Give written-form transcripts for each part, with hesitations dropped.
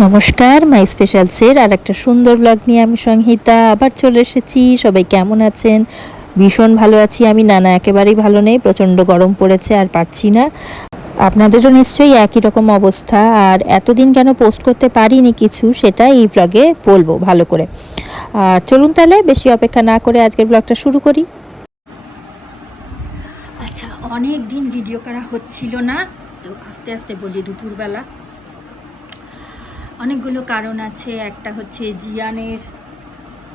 নমস্কার, মাই স্পেশালসের আর একটা সুন্দর ব্লগ নিয়ে আমি সংহিতা আবার চলে এসেছি। সবাই কেমন আছেন? ভীষণ ভালো আছি আমি। নানা একেবারেই ভালো নেই, প্রচণ্ড গরম পড়েছে আর পারছি না। আপনাদেরও নিশ্চয়ই একই রকম অবস্থা। আর এতদিন কেন পোস্ট করতে পারিনি কিছু, সেটা এই ব্লগে বলবো ভালো করে। আর চলুন তাহলে বেশি অপেক্ষা না করে আজকের ব্লগটা শুরু করি। আচ্ছা, অনেক দিন ভিডিও করা হচ্ছিল না, তো আস্তে আস্তে বলি। দুপুরবেলা অনেকগুলো কারণ আছে। একটা হচ্ছে জিয়ানের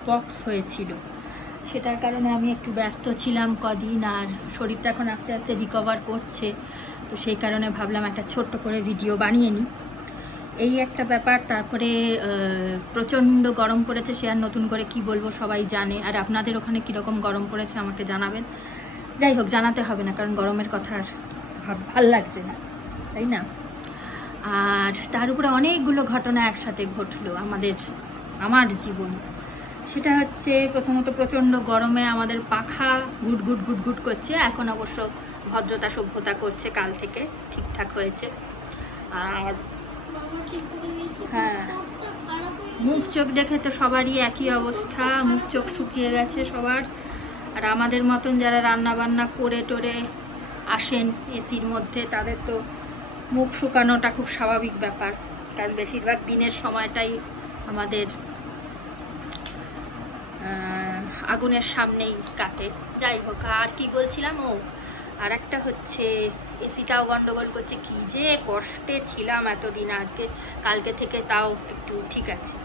পক্স হয়েছিল, সেটার কারণে আমি একটু ব্যস্ত ছিলাম কদিন। আর শরীরটা এখন আস্তে আস্তে রিকভার করছে, তো সেই কারণে ভাবলাম একটা ছোট্ট করে ভিডিও বানিয়ে নিই। এই একটা ব্যাপার। তারপরে প্রচণ্ড গরম পড়েছে, সে আর নতুন করে কি বলবো, সবাই জানে। আর আপনাদের ওখানে কীরকম গরম পড়েছে আমাকে জানাবেন। যাই হোক, জানাতে হবে না, কারণ গরমের কথা আর ভাল লাগছে না, তাই না? আর তার উপরে অনেকগুলো ঘটনা একসাথে ঘটলো আমার জীবনে। সেটা হচ্ছে, প্রথমত প্রচণ্ড গরমে আমাদের পাখা গুট গুট গুট গুট করছে। এখন অবশ্য ভদ্রতা সভ্যতা করছে, কাল থেকে ঠিকঠাক হয়েছে। আর হ্যাঁ, মুখ চোখ দেখে তো সবারই একই অবস্থা, মুখ চোখ শুকিয়ে গেছে সবার। আর আমাদের মতন যারা রান্না বান্না করে টোরে আসেন এসির মধ্যে, তাদের তো মুখ শুকানোটা খুব স্বাভাবিক ব্যাপার, কারণ বেশিরভাগ দিনের সময়টাই আমাদের আগুনের সামনেই কাটে। যাই হোক, আর কি বলছিলাম, আর একটা হচ্ছে এসিটাও গন্ডগোল করছে। কি যে কষ্টে ছিলাম এতদিন, আজকে কালকে থেকে তাও একটু ঠিক আছে।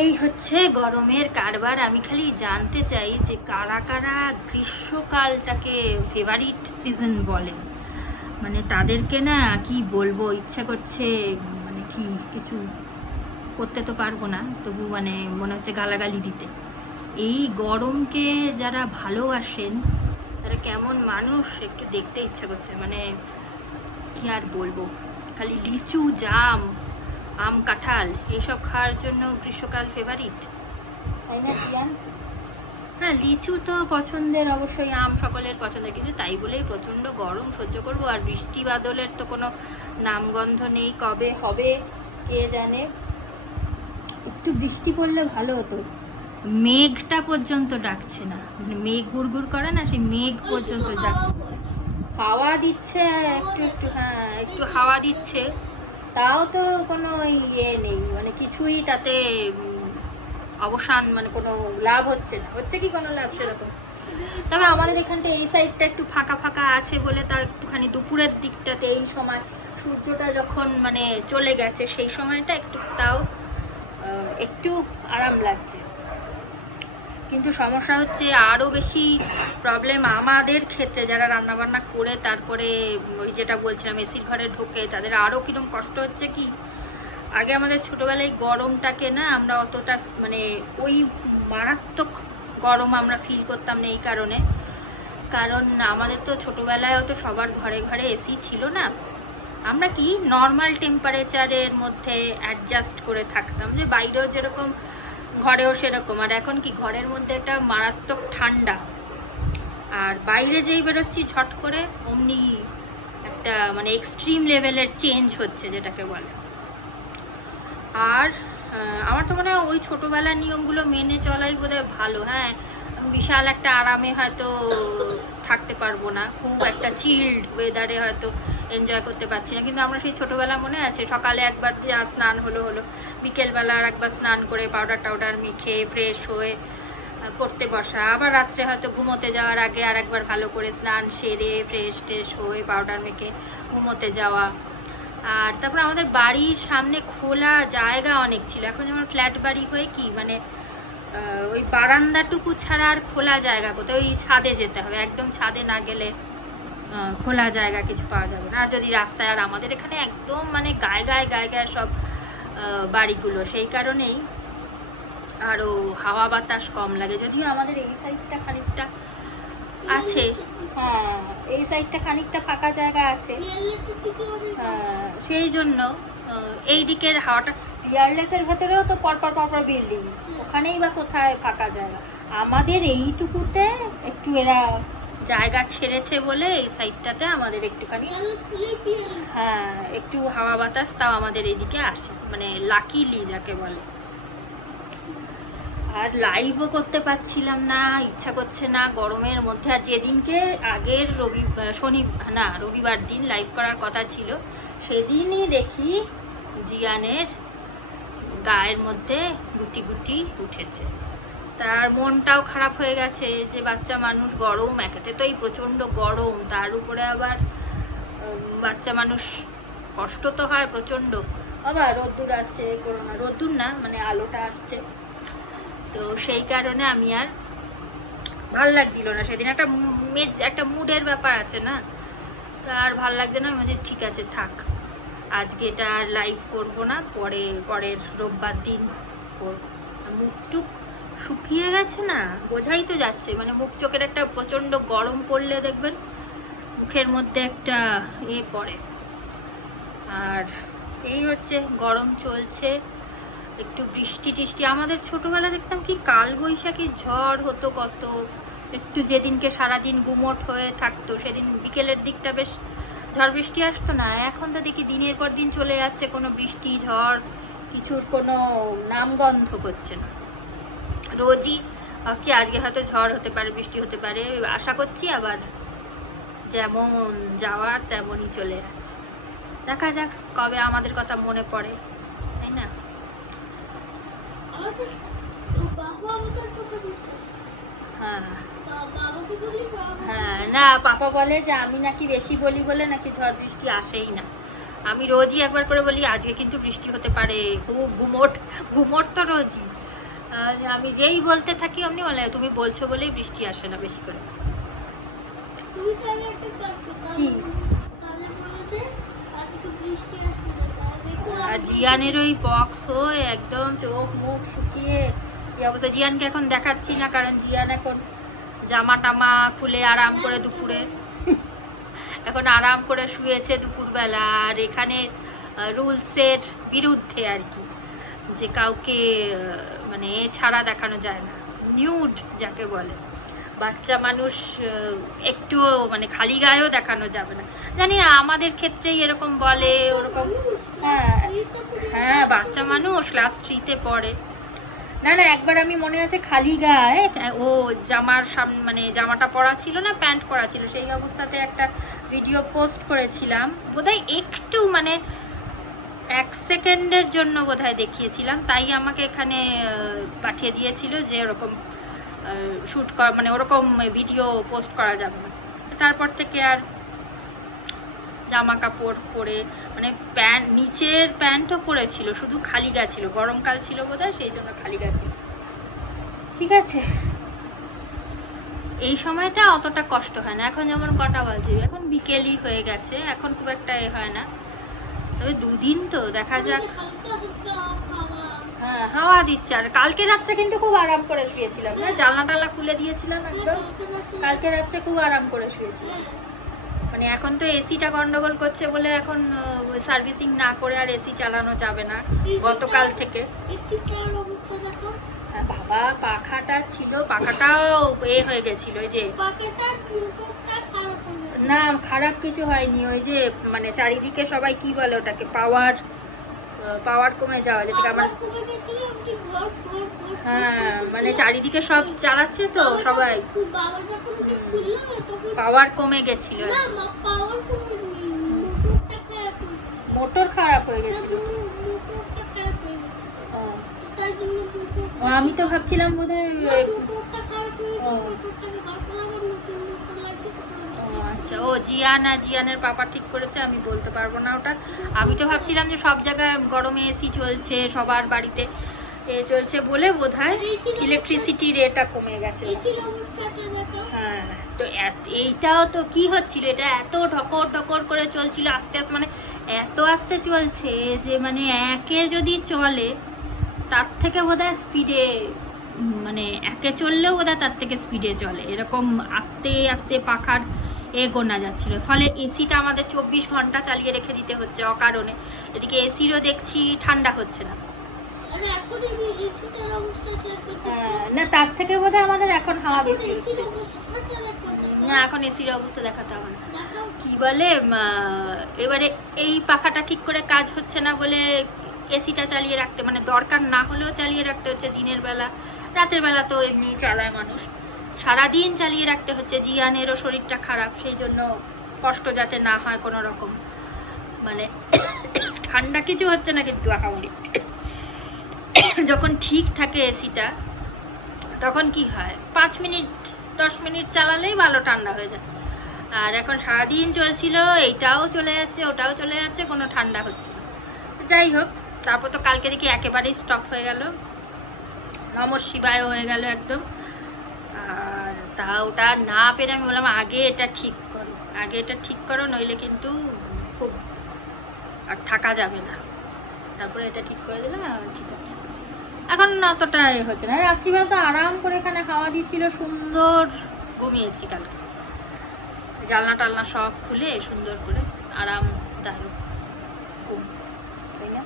এই হচ্ছে গরমের কারবার। আমি খালি জানতে চাই যে কারা কারা গ্রীষ্মকালটাকে ফেভারিট সিজন বলেন। মানে তাদেরকে না কি বলবো, ইচ্ছা করছে মানে কি কিছু করতে তো পারবো না, তবু মানে মনে হচ্ছে গালাগালি দিতে। এই গরমকে যারা ভালোবাসেন তারা কেমন মানুষ একটু দেখতে ইচ্ছা করছে। মানে কি আর বলবো, খালি লিচু, জাম, আম, কাঁঠাল এইসব খাওয়ার জন্য গ্রীষ্মকাল ফেভারিট, তাই না জিয়ান? হ্যাঁ, লিচু তো পছন্দের অবশ্যই, আম সকলের পছন্দের, কিন্তু তাই বলেই প্রচণ্ড গরম সহ্য করবো? আর বৃষ্টি বাদলের তো কোনো নামগন্ধ নেই, কবে হবে কে জানে। একটু বৃষ্টি পড়লে ভালো হতো। মেঘটা পর্যন্ত ডাকছে না, মেঘ ঘুরঘুর করে না, সেই মেঘ পর্যন্ত ডাকছে। হাওয়া দিচ্ছে একটু একটু, হ্যাঁ একটু হাওয়া দিচ্ছে, তাও তো কোনো ইয়ে নেই, মানে কিছুই তাতে অবসান, মানে কোনো লাভ হচ্ছে না। হচ্ছে কি কোনো লাভ সেরকম? তবে আমাদের এখানটা এই সাইডটা একটু ফাঁকা ফাঁকা আছে বলে, তাও একটুখানি দুপুরের দিকটাতে, এই সময় সূর্যটা যখন মানে চলে গেছে, সেই সময়টা একটু তাও একটু আরাম লাগছে। কিন্তু সমস্যা হচ্ছে আরও বেশি প্রবলেম আমাদের ক্ষেত্রে, যারা রান্নাবান্না করে তারপরে ওই যেটা বলছিলাম এসির ঘরে ঢোকে, তাদের আরও কীরকম কষ্ট হচ্ছে। কি আগে আমাদের ছোটোবেলায় গরমটাকে না আমরা অতটা মানে ওই মারাত্মক গরম আমরা ফিল করতাম না, এই কারণে, কারণ আমাদের তো ছোটোবেলায় অত সবার ঘরে ঘরে এসি ছিল না। আমরা কি নর্মাল টেম্পারেচারের মধ্যে অ্যাডজাস্ট করে থাকতাম, যে বাইরেও যেরকম ঘরেও সেরকম। আর এখন কি ঘরের মধ্যে একটা মারাত্মক ঠান্ডা, আর বাইরে যেই বেরোচ্ছি ঝট করে অমনি একটা মানে এক্সট্রিম লেভেলের চেঞ্জ হচ্ছে, যেটাকে বলে। আর আমার তো মনে হয় ওই ছোটোবেলার নিয়মগুলো মেনে চলাই বোধহয় ভালো। হ্যাঁ, বিশাল একটা আরামে হয়তো থাকতে পারবো না, খুব একটা চিল্ড ওয়েদারে হয়তো এনজয় করতে পারছি না, কিন্তু আমরা সেই ছোটোবেলা মনে আছে, সকালে একবার স্নান হলো, বিকেলবেলা আর একবার স্নান করে পাউডার টাউডার মেখে ফ্রেশ হয়ে পড়তে বসা, আবার রাত্রে হয়তো ঘুমোতে যাওয়ার আগে আর একবার ভালো করে স্নান সেরে ফ্রেশ ট্রেশ হয়ে পাউডার মেখে ঘুমোতে যাওয়া। আর তারপর আমাদের বাড়ির সামনে খোলা জায়গা অনেক ছিল। এখন যেমন ফ্ল্যাট বাড়ি হয়ে কি মানে ওই বারান্দাটুকু ছাড়া আর খোলা জায়গা কোথায়, ওই ছাদে যেতে হবে, একদম ছাদে না গেলে খোলা জায়গা কিছু পাওয়া যাবে না। আর যদি রাস্তায়, আর আমাদের এখানে একদম মানে গায়ে গায়ে গায়ে গায়ে সব বাড়িগুলো, সেই কারণেই আরও হাওয়া বাতাস কম লাগে। যদিও আমাদের এই সাইডটা খানিকটা আছে, হ্যাঁ এই সাইডটা খানিকটা ফাঁকা জায়গা আছে, হ্যাঁ সেই জন্য এই দিকের হাওয়াটা। পিয়ারলেসের ভেতরেও তো পরপর পরপর বিল্ডিং, ওখানেই বা কোথায় ফাঁকা জায়গা। আমাদের এইটুকুতে একটু এরা জায়গা ছেড়েছে বলে এই সাইডটাতে আমাদের একটুখানি হ্যাঁ একটু হাওয়া বাতাস তাও আমাদের এদিকে আসে, মানে লাকিলি যাকে বলে। আর লাইভও করতে পারছিলাম না, ইচ্ছা করছে না গরমের মধ্যে। আর যেদিনকে আগের রবিবার দিন লাইভ করার কথা ছিল, সেদিনই দেখি জিয়ানের গায়ের মধ্যে গুটি গুটি উঠেছে। তার মনটাও খারাপ হয়ে গেছে যে বাচ্চা মানুষ, গরম একেতে তো এই প্রচণ্ড গরম, তার উপরে আবার বাচ্চা মানুষ, কষ্ট তো হয় প্রচণ্ড। আবার রোদ্দুর আসছে, করোনা রোদ্দুর না মানে আলোটা আসছে, তো সেই কারণে আমি আর ভাল লাগছিল না সেদিন। একটা মুডের ব্যাপার আছে না, তো আর ভাল লাগছে না। আমি ঠিক আছে থাক, আজকে এটা আর লাইভ করবো না, পরের রোববার দিন করবো। মুখটুক শুকিয়ে গেছে না, বোঝাই তো যাচ্ছে, মানে মুখ চোখের একটা প্রচণ্ড গরম পড়লে দেখবেন মুখের মধ্যে একটা পড়ে। আর এই হচ্ছে গরম চলছে, একটু বৃষ্টি টিষ্টি। আমাদের ছোটবেলা দেখতাম কি কাল বৈশাখী ঝড় হতো কত, একটু যেদিনকে সারাদিন গুমোট হয়ে থাকতো সেদিন বিকেলের দিকটা বেশ ঝড় বৃষ্টি আসতো না। এখন তো দেখি দিনের পর দিন চলে যাচ্ছে, কোনো বৃষ্টি ঝড় কিছুর কোনো নামগন্ধ করছে না। রোজই ভাবছি আজকে হয়তো ঝড় হতে পারে, বৃষ্টি হতে পারে, আশা করছি, আবার যেমন যাওয়ার তেমনই চলে যাচ্ছে। দেখা যাক কবে আমাদের কথা মনে পড়ে, তাই না? হ্যাঁ না, পাপা বলে যে আমি নাকি বেশি বলি বলে নাকি ঝড় বৃষ্টি আসেই না। আমি রোজই একবার করে বলি আজকে কিন্তু বৃষ্টি হতে পারে, খুব ঘুমোট তো রোজই। আমি যেই বলতে থাকি অমনি বলে তুমি বলছো বলেই বৃষ্টি আসে না বেশি করে। আর জিয়ানের ওই পক্স হয়ে একদম চোখ মুখ শুকিয়ে এই অবস্থা। জিয়ানকে এখন দেখাচ্ছি না, কারণ জিয়ান এখন জামা টামা খুলে আরাম করে দুপুরে এখন আরাম করে শুয়েছে দুপুরবেলা। আর এখানে রুলসের বিরুদ্ধে আর কি, যে কাউকে মানে ছাড়া দেখানো যায় না, নিউড যাকে বলে। বাচ্চা মানুষ একটুও মানে খালি গায়েও দেখানো যাবে না। জানি না আমাদের ক্ষেত্রেই এরকম বলে ওরকম। হ্যাঁ বাচ্চা মানুষ ক্লাস 3-তে পড়ে। না একবার আমি মনে আছে খালি গায়ে ও জামার সামনে মানে জামাটা পরা ছিল না, প্যান্ট পরা ছিল, সেই অবস্থাতে একটা ভিডিও পোস্ট করেছিলাম, বোধহয় একটু মানে 1 সেকেন্ডের জন্য বোধহয় দেখিয়েছিলাম, তাই আমাকে এখানে পাঠিয়ে দিয়েছিল যে ওরকম শ্যুট করা মানে ওরকম ভিডিও পোস্ট করা যাবে না। তারপর থেকে আর জামা কাপড় পরে মানে নিচের প্যান্টও পরেছিল, শুধু খালি গা ছিল, গরমকাল ছিল বোধহয় সেই জন্য খালি গা ছিল। ঠিক আছে, এই সময়টা অতটা কষ্ট হয় না। এখন যেমন কটা বাজে, এখন বিকেলই হয়ে গেছে, এখন খুব একটা হয় না। তবে 2 দিন তো দেখা যাক। হ্যাঁ হাওয়া দিচ্ছে। আর কালকে রাত্রে কিন্তু খুব আরাম করে শুয়েছিলাম, হ্যাঁ জানলা টালা খুলে দিয়েছিলাম একদম, কালকে রাত্রে খুব আরাম করে শুয়েছিলাম। মানে এখন তো এসিটা গন্ডগোল করছে বলে এখন সার্ভিসিং না করে আর এসি চালানো যাবে না গতকাল থেকে। বাবা পাখাটা ছিল, পাখাটাও হয়ে গেছিল, ওই যে না খারাপ কিছু হয়নি, ওই যে মানে চারিদিকে সবাই কি বলে ওটাকে পাওয়ার কমে যাওয়া, যেটাকে আবার হ্যাঁ মানে চারিদিকে সব চালাচ্ছে তো সবাই, পাওয়ার কমে গেছিল, মোটর খারাপ হয়ে গেছিল। আমি তো ভাবছিলাম বোধহয় আচ্ছা ও জিয়ানের পাপা ঠিক করেছে, আমি বলতে পারবো না ওটা। আমি তো ভাবছিলাম যে সব জায়গায় গরমে এসি চলছে, সবার বাড়িতে চলছে বলে বোধহয় ইলেকট্রিসিটির রেটটা কমে গেছে। হ্যাঁ তো এইটাও তো কি হচ্ছিল, এটা এত ঢকর করে চলছিল আস্তে আস্তে, মানে এত আস্তে চলছে যে মানে একে যদি চলে তার থেকে বোধহয় স্পিডে, মানে একে চললেও বোধহয় তার থেকে স্পিডে চলে, এরকম আস্তে আস্তে পাখার গোনা যাচ্ছিল। ফলে এসিটা আমাদের 24 ঘন্টা চালিয়ে রেখে দিতে হচ্ছে অকারণে। এদিকে এসিরও দেখছি ঠান্ডা হচ্ছে না, না তার থেকে বোধহয় আমাদের এখন হাওয়া বেশি না, এখন এসির অবস্থা দেখাতে হবে না। কি বলে এবারে এই পাখাটা ঠিক করে কাজ হচ্ছে না বলে এসিটা চালিয়ে রাখতে, মানে দরকার না হলেও চালিয়ে রাখতে হচ্ছে দিনের বেলা। রাতের বেলা তো এমনি চালায় মানুষ, সারাদিন চালিয়ে রাখতে হচ্ছে। জিয়ানেরও শরীরটা খারাপ, সেই জন্য কষ্ট যাতে না হয় কোনো রকম। মানে ঠান্ডা কিছু হচ্ছে না, কিন্তু আহামরি যখন ঠিক থাকে এসিটা তখন কি হয় 5 মিনিট 10 মিনিট চালালেই ভালো ঠান্ডা হয়ে যায়। আর এখন সারাদিন চলছিল, এইটাও চলে যাচ্ছে ওটাও চলে যাচ্ছে, কোনো ঠান্ডা হচ্ছে না। যাই হোক, তারপর তো কালকে দেখি একেবারেই স্টপ হয়ে গেল, নমঃ শিবায় হয়ে গেল একদম। আর তা ওটা না পেরে আমি বললাম আগে এটা ঠিক করো, আগে এটা ঠিক করো, নইলে কিন্তু খুব আর থাকা যাবে না। তারপরে এটা ঠিক করে দিলাম, ঠিক আছে। এখন অতটা হচ্ছে না। রাত্রিবেলা তো আরাম করে এখানে হাওয়া দিচ্ছিল, সুন্দর ঘুমিয়েছি কালকে। জানলা টালনা সব খুলে সুন্দর করে আরামদায়ক ঘুম, তাই না?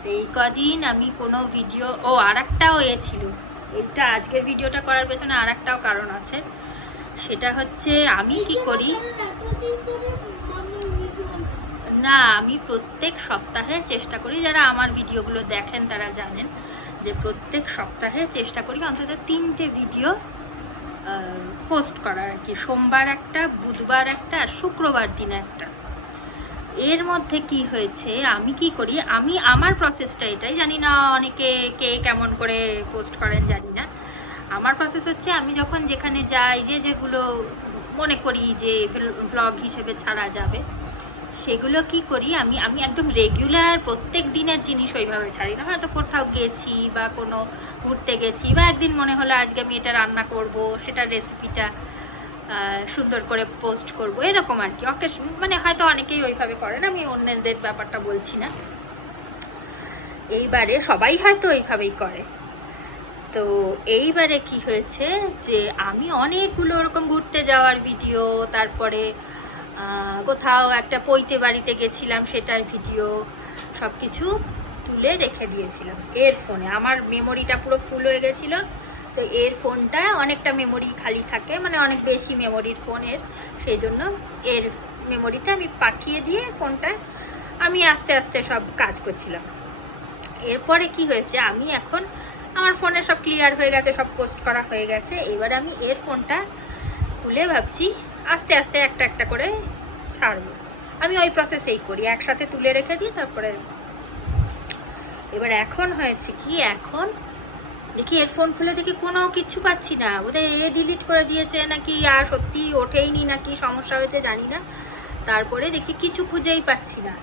তো এই কদিন আমি কোনো ভিডিও, আর একটাও ছিল, এইটা আজকের ভিডিওটা করার পেছনে আর একটাও কারণ আছে। সেটা হচ্ছে আমি কি করি না, আমি প্রত্যেক সপ্তাহে চেষ্টা করি, যারা আমার ভিডিওগুলো দেখেন তারা জানেন যে প্রত্যেক সপ্তাহে চেষ্টা করি অন্তত 3টে ভিডিও পোস্ট করার আর কি। সোমবার একটা, বুধবার একটা, আর শুক্রবার দিন একটা। এর মধ্যে কি হয়েছে, আমি কি করি, আমি আমার প্রসেসটা এটাই, জানি না অনেকে কে কেমন করে পোস্ট করেন জানি না। আমার প্রসেস হচ্ছে আমি যখন যেখানে যাই, যেগুলো মনে করি যে ভ্লগ হিসেবে ছাড়া যাবে, সেগুলো কি করি আমি একদম রেগুলার প্রত্যেক দিনের জিনিস ওইভাবে ছাড়ি না। হয়তো কোথাও গেছি বা কোনো ঘুরতে গেছি, বা একদিন মনে হলো আজকে আমি এটা রান্না করব, সেটার রেসিপিটা সুন্দর করে পোস্ট করব, এরকম আর কি। মানে হয়তো অনেকেই ওইভাবে করেন, আমি অন্যদের ব্যাপারটা বলছি না। এইবারে সবাই হয়তো ওইভাবেই করে। তো এইবারে কি হয়েছে যে আমি অনেকগুলো ওরকম ঘুরতে যাওয়ার ভিডিও, তারপরে কোথাও একটা পৈতে বাড়িতে গেছিলাম সেটার ভিডিও, সব কিছু তুলে রেখে দিয়েছিলাম এর ফোনে। আমার মেমোরিটা পুরো ফুল হয়ে গেছিলো, তো এর ফোনটা অনেকটা মেমোরি খালি থাকে, মানে অনেক বেশি মেমোরির ফোনের, সেই জন্য এর মেমোরিতে আমি পাঠিয়ে দিয়ে ফোনটা আমি আস্তে আস্তে সব কাজ করছিলাম। এরপরে কি হয়েছে, আমি এখন আমার ফোনে সব ক্লিয়ার হয়ে গেছে, সব পোস্ট করা হয়ে গেছে। এবার আমি এর ফোনটা খুলে ভাবছি আস্তে আস্তে একটা একটা করে ছাড়বো। আমি ওই প্রসেসেই করি, একসাথে তুলে রেখে দিই। তারপরে এবার এখন হয়েছে কি, এখন দেখি এর ফোন খুলে দেখি কোনো কিচ্ছু পাচ্ছি না, বোধহয় ডিলিট করে দিয়েছে নাকি, আর সত্যি ওঠেইনি নাকি সমস্যা হয়েছে জানি না। তারপরে দেখি কিছু খুঁজেই পাচ্ছি না।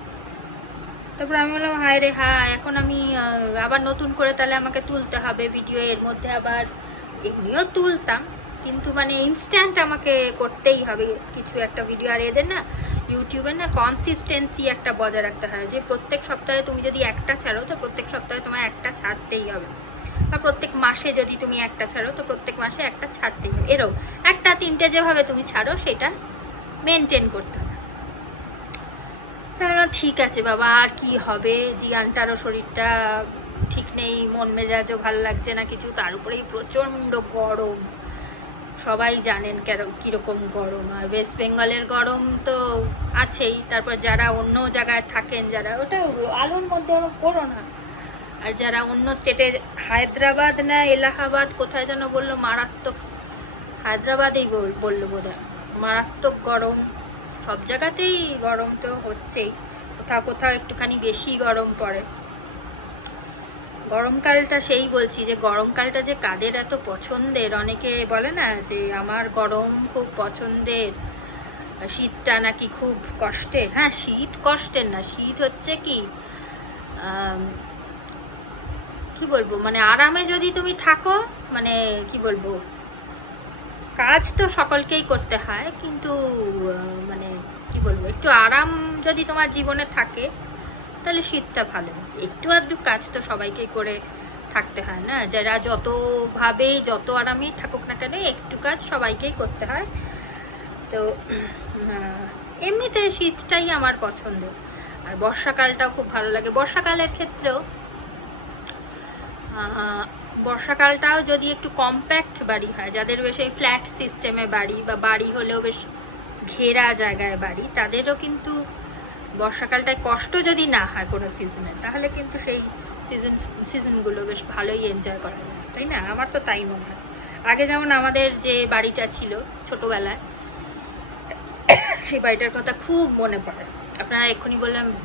তারপর আমি বললাম হায় রে হায়, এখন আমি আবার নতুন করে তাহলে আমাকে তুলতে হবে ভিডিও। এর মধ্যে আবার এমনিও তুলতাম, কিন্তু মানে ইনস্ট্যান্ট আমাকে করতেই হবে কিছু একটা ভিডিও। আর এদের না ইউটিউবের না কনসিস্টেন্সি একটা বজায় রাখতে হয়, যে প্রত্যেক সপ্তাহে তুমি যদি একটা ছাড়ো তো প্রত্যেক সপ্তাহে তোমার একটা ছাড়তেই হবে, বা প্রত্যেক মাসে যদি তুমি একটা ছাড়ো তো প্রত্যেক মাসে একটা ছাড়তেই হবে। এরকম একটা 3টে যেভাবে তুমি ছাড়ো সেটা মেনটেন করতে হবে। তাহলে ঠিক আছে বাবা, আর কি হবে, জিয়ানটারও শরীরটা ঠিক নেই, মন মেজাজও ভালো লাগছে না কিছু, তার উপরেই প্রচণ্ড গরম। সবাই জানেন কীরকম গরম, আর ওয়েস্ট বেঙ্গলের গরম তো আছেই। তারপর যারা অন্য জায়গায় থাকেন, যারা ওটা আলোর মধ্যে করো না, আর যারা অন্য স্টেটের, হায়দ্রাবাদ না এলাহাবাদ কোথায় যেন বললো, মারাত্মক, হায়দ্রাবাদেই বললো বোধহয়, মারাত্মক গরম। সব জায়গাতেই গরম তো হচ্ছেই, কোথাও কোথাও একটুখানি বেশি গরম পড়ে। গরমকালটা সেই বলছি যে গরমকালটা যে কাদের এত পছন্দের, অনেকে বলে না যে আমার গরম খুব পছন্দের, শীতটা নাকি খুব কষ্টের। হ্যাঁ, শীত কষ্টের না, শীত হচ্ছে কি কি বলবো, মানে আরামে যদি তুমি থাকো, মানে কি বলবো, কাজ তো সকলকেই করতে হয়, কিন্তু মানে কি বলবো, একটু আরাম যদি তোমার জীবনে থাকে তাহলে শীতটা ভালো। একটু আধটু কাজ তো সবাইকেই করে থাকতে হয় না, যারা যতভাবেই যত আরামেই থাকুক না কেন একটু কাজ সবাইকেই করতে হয়। তো এমনিতে শীতটাই আমার পছন্দ। আর বর্ষাকালটাও খুব ভালো লাগে। বর্ষাকালের ক্ষেত্রেও বর্ষাকালটাও যদি একটু কম্প্যাক্ট বাড়ি হয়, যাদের বেশ এই ফ্ল্যাট সিস্টেমে বাড়ি বা বাড়ি হলেও বেশ ঘেরা জায়গায় বাড়ি, তাদেরও কিন্তু বর্ষাকালটায় কষ্ট যদি না হয় কোনো সিজনে, তাহলে কিন্তু সেই সিজনগুলো বেশ ভালোই এনজয় করা যায়, তাই না? আমার তো তাই মনে হয়। আগে যেমন আমাদের যে বাড়িটা ছিল ছোটোবেলায়, সেই বাড়িটার কথা খুব মনে পড়ে। আপনারা এক্ষুনি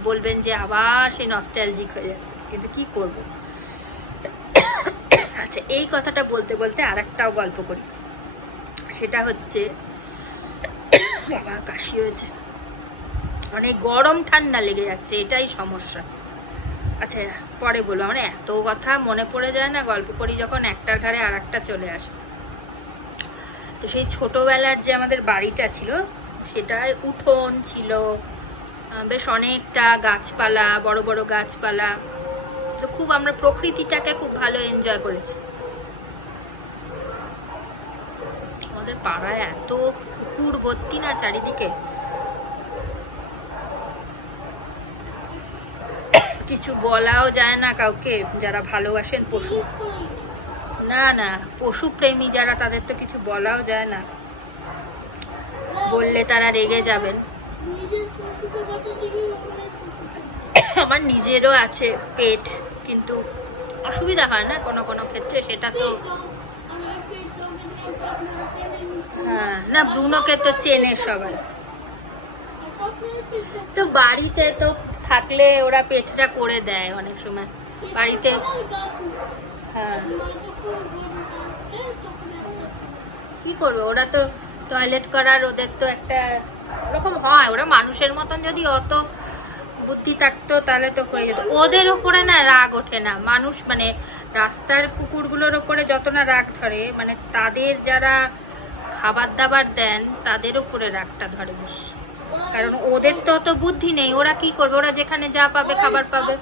বলবেন যে আবার সেই নস্টালজিক হয়ে যাচ্ছে, কিন্তু কি করব। আচ্ছা, এই কথাটা বলতে বলতে আর একটাও গল্প করি। সেটা হচ্ছে, বাবা কাশি হয়েছে, অনেক গরম ঠান্ডা লেগে যাচ্ছে, এটাই সমস্যা। আচ্ছা পরে বলবো, আমার এত কথা মনে পড়ে যায় না, গল্প করি যখন একটার ঘাড়ে আর একটা চলে আসে। তো সেই ছোটোবেলার যে আমাদের বাড়িটা ছিল, সেটায় উঠোন ছিল, বেশ অনেকটা গাছপালা, বড় বড় গাছপালা। তো খুব আমরা প্রকৃতিটাকে খুব ভালো এনজয় করেছি। আমাদের পাড়ায় এত কুকুর ভর্তি না চারিদিকে, কিছু বলাও যায় না কাউকে। যারা ভালোবাসেন পশু, না না পশু প্রেমী যারা, তাদের তো কিছু বলাও যায় না, বললে তারা রেগে যাবেন। আমার নিজেরও আছে পেট, কিন্তু অসুবিধা হয় না কোনো কোনো ক্ষেত্রে, সেটা তো। হ্যাঁ, না ব্রুনোকে তো চেনে সবাই, তো বাড়িতে তো থাকলে ওরা পেটটা করে দেয় অনেক সময় বাড়িতে। হ্যাঁ, কি করবে, ওরা তো টয়লেট করার ওদের তো একটা ওরকম হয়। ওরা মানুষের মতন যদি অত বুদ্ধি থাকতো তাহলে তো হয়ে যেত। ওদের ওপরে না রাগ ওঠে না, মানুষ মানে রাস্তার কুকুরগুলোর ওপরে যত না রাগ ধরে, মানে তাদের যারা খাবার দাবার দেন তাদের ওপরে রাগটা ধরে বেশি। কারণ ওদের তো অত বুদ্ধি নেই, ওরা কি করবে, ওরা যেখানে যা পাবে খাবার পাবে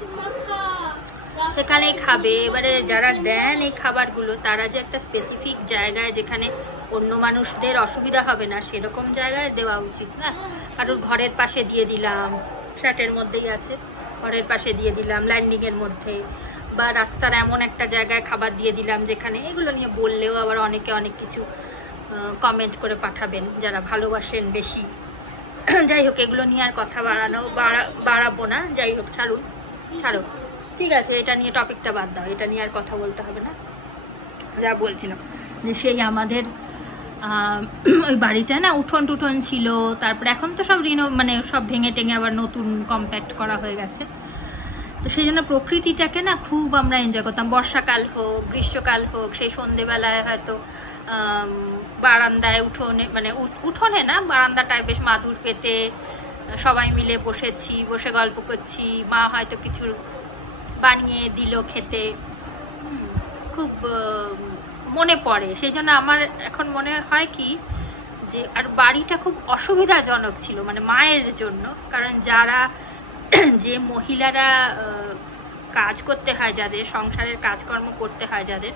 সেখানেই খাবে। এবারে যারা দেন এই খাবারগুলো, তারা যে একটা স্পেসিফিক জায়গায় যেখানে অন্য মানুষদের অসুবিধা হবে না সেরকম জায়গায় দেওয়া উচিত না। কারণ ঘরের পাশে দিয়ে দিলাম, ফ্ল্যাটের মধ্যেই আছে, ঘরের পাশে দিয়ে দিলাম, ল্যান্ডিংয়ের মধ্যে, বা রাস্তার এমন একটা জায়গায় খাবার দিয়ে দিলাম যেখানে, এগুলো নিয়ে বললেও আবার অনেকে অনেক কিছু কমেন্ট করে পাঠাবেন যারা ভালোবাসেন বেশি। যাই হোক, এগুলো নিয়ে আর কথা বাড়াবো না। যাই হোক, ছাড়ো, ঠিক আছে, এটা নিয়ে টপিকটা বাদ দাও, এটা নিয়ে আর কথা বলতে হবে না। যা বলছিলাম যে সেই আমাদের ওই বাড়িটা না উঠোন টুঠোন ছিল, তারপরে এখন তো সব মানে সব ভেঙে টেঙে আবার নতুন কম্প্যাক্ট করা হয়ে গেছে। তো সেই জন্য প্রকৃতিটাকে না খুব আমরা এনজয় করতাম। বর্ষাকাল হোক, গ্রীষ্মকাল হোক, সেই সন্ধেবেলায় হয়তো বারান্দায় মানে উঠোনে না, বারান্দাটায় বেশ মাদুর পেতে সবাই মিলে বসে গল্প করছি, মা হয়তো কিছু বানিয়ে দিল খেতে, খুব মনে পড়ে। সেই জন্য আমার এখন মনে হয় কি যে, আর বাড়িটা খুব অসুবিধাজনক ছিল মানে মায়ের জন্য, কারণ যারা যে মহিলারা কাজ করতে হয়, যাদের সংসারের কাজকর্ম করতে হয় যাদের,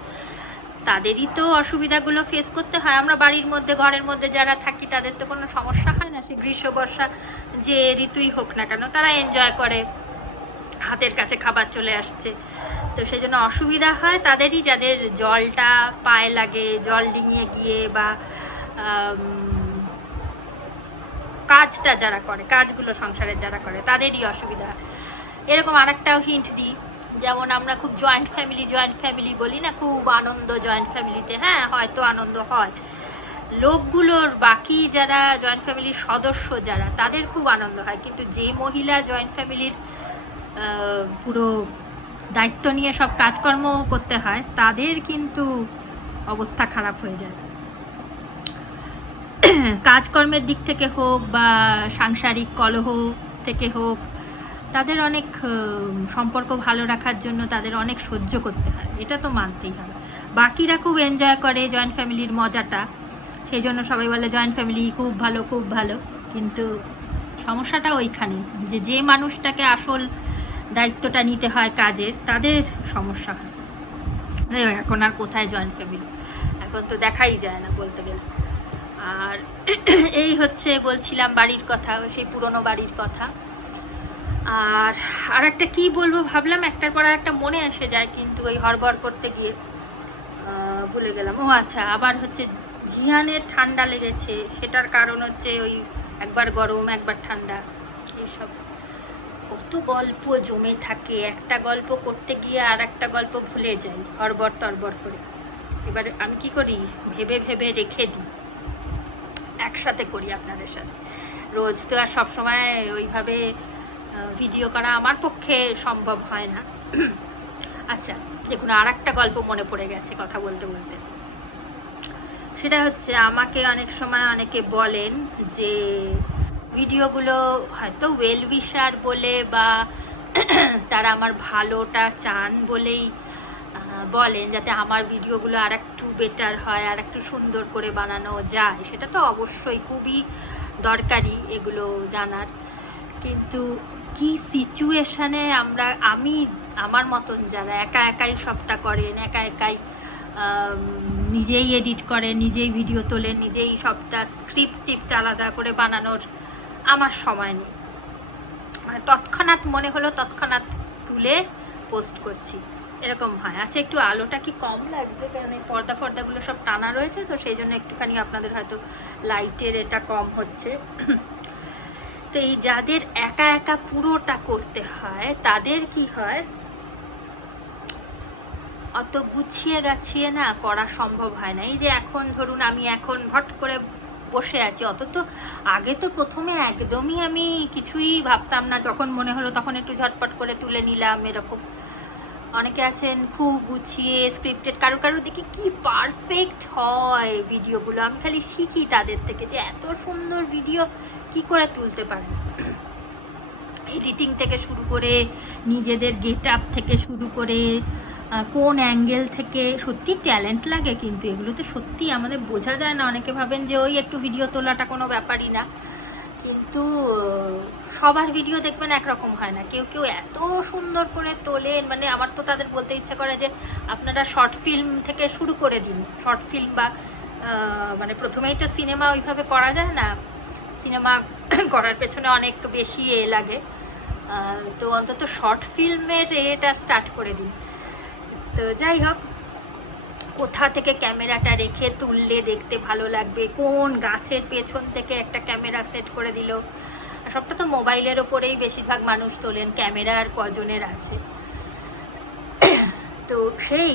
তাদেরই তো অসুবিধাগুলো ফেস করতে হয়। আমরা বাড়ির মধ্যে ঘরের মধ্যে যারা থাকি তাদের তো কোনো সমস্যা হয় না, সে গ্রীষ্ম বর্ষা যে ঋতুই হোক না কেন, তারা এনজয় করে, হাতের কাছে খাবার চলে আসছে। তো সেই জন্য অসুবিধা হয় তাদেরই, যাদের জলটা পায়ে লাগে, জল ডিঙিয়ে গিয়ে বা কাজটা যারা করে, কাজগুলো সংসারের যারা করে, তাদেরই অসুবিধা। এরকম আরেকটাও হিন্ট দিই, যেমন আমরা খুব জয়েন্ট ফ্যামিলি বলি না, খুব আনন্দ জয়েন্ট ফ্যামিলিতে। হ্যাঁ, হয়তো আনন্দ হয়, লোকগুলোর বাকি যারা জয়েন্ট ফ্যামিলির সদস্য যারা, তাদের খুব আনন্দ হয়, কিন্তু যে মহিলা জয়েন্ট ফ্যামিলির পুরো দায়িত্ব নিয়ে সব কাজকর্ম করতে হয়, তাদের কিন্তু অবস্থা খারাপ হয়ে যায়। কাজকর্মের দিক থেকে হোক বা সাংসারিক কলহ থেকে হোক, তাদের অনেক সম্পর্ক ভালো রাখার জন্য তাদের অনেক সহ্য করতে হয়, এটা তো মানতেই হবে। বাকিরা খুব এনজয় করে জয়েন্ট ফ্যামিলির মজাটা, সেই জন্য সবাই বলে জয়েন্ট ফ্যামিলি খুব ভালো, কিন্তু সমস্যাটা ওইখানে যে মানুষটাকে আসল দায়িত্বটা নিতে হয় কাজের, তাদের সমস্যা হয়। এখন আর কোথায় জয়েন্ট ফ্যামিলি, এখন তো দেখাই যায় না বলতে গেলে। আর এই হচ্ছে বলছিলাম বাড়ির কথা, সেই পুরনো বাড়ির কথা। আর আর একটা কী বলবো ভাবলাম, একটার পর একটা মনে এসে যায়, কিন্তু ওই হড়বড় করতে গিয়ে ভুলে গেলাম। ও আচ্ছা, আবার হচ্ছে জিয়ানের ঠান্ডা লেগেছে, সেটার কারণ হচ্ছে ওই একবার গরম একবার ঠান্ডা, এইসব কত গল্প জমে থাকে, একটা গল্প করতে গিয়ে আর একটা গল্প ভুলে যাই হড়বড় তড়বড় করে। এবার আমি কি করি, ভেবে ভেবে রেখে দিই, একসাথে করি আপনাদের সাথে। রোজ তো আর সবসময় ওইভাবে ভিডিও করা আমার পক্ষে সম্ভব হয় না। আচ্ছা দেখুন, আর একটা গল্প মনে পড়ে গেছে কথা বলতে বলতে। সেটা হচ্ছে, আমাকে অনেক সময় অনেকে বলেন যে ভিডিওগুলো হয়তো ওয়েল উইশার বলে বা তারা আমার ভালোটা চান বলেই বলেন, যাতে আমার ভিডিওগুলো আর একটু বেটার হয়, আর একটু সুন্দর করে বানানো যায়। সেটা তো অবশ্যই খুবই দরকারি এগুলো জানার, কিন্তু কি সিচুয়েশানে আমি আমার মতন যারা একা একাই সবটা করেন, একা একাই নিজেই এডিট করেন, নিজেই ভিডিও তোলেন, নিজেই সবটা স্ক্রিপ্ট আলাদা করে বানানোর আমার সময় নেই। মানে তৎক্ষণাৎ মনে হলো তৎক্ষণাৎ তুলে পোস্ট করছি, এরকম হয়। আচ্ছা একটু আলোটা কি কম লাগছে, কারণ এই পর্দাগুলো সব টানা রয়েছে, তো সেই জন্য একটুখানি আপনাদের হয়তো লাইটের এটা কম হচ্ছে। তো এই যাদের একা একা পুরোটা করতে হয়, তাদের কি হয়, অত গুছিয়ে গাছিয়ে না করা সম্ভব হয় না। এই যে এখন ধরুন আমি এখন ভট করে বসে আছি, অত তো আগে তো প্রথমে একদমই আমি কিছুই ভাবতাম না, যখন মনে হলো তখন একটু ঝটপট করে তুলে নিলাম, এরকম। অনেকে আছেন খুব গুছিয়ে স্ক্রিপ্টেড, কারো দেখি কি পারফেক্ট হয় ভিডিওগুলো, আমি খালি শিখি তাদের থেকে যে এত সুন্দর ভিডিও কি করে তুলতে পারে। এডিটিং থেকে শুরু করে, নিজেদের গেট আপ থেকে শুরু করে, কোন অ্যাঙ্গেল থেকে, সত্যি ট্যালেন্ট লাগে, কিন্তু এগুলো তো সত্যি আমাদের বোঝা যায় না। অনেকে ভাবেন যে ওই একটু ভিডিও তোলাটা কোনো ব্যাপারই না, কিন্তু সবার ভিডিও দেখবেন একরকম হয় না, কেউ কেউ এত সুন্দর করে তোলেন। মানে আমার তো তাদের বলতে ইচ্ছা করে যে আপনারা শর্ট ফিল্ম থেকে শুরু করে দিন, শর্ট ফিল্ম বা মানে প্রথমেই তো সিনেমা ওইভাবে করা যায় না, সিনেমা করার পেছনে অনেক বেশি লাগে, তো অন্তত শর্ট ফিল্মের এটা স্টার্ট করে দিন। তো যাই হোক, কোথা থেকে ক্যামেরাটা রেখে তুললে দেখতে ভালো লাগবে, কোন গাছের পেছন থেকে একটা ক্যামেরা সেট করে দিল, সবটা তো মোবাইলের ওপরেই বেশিরভাগ মানুষ তোলেন, ক্যামেরা আর কজনের আছে। তো সেই,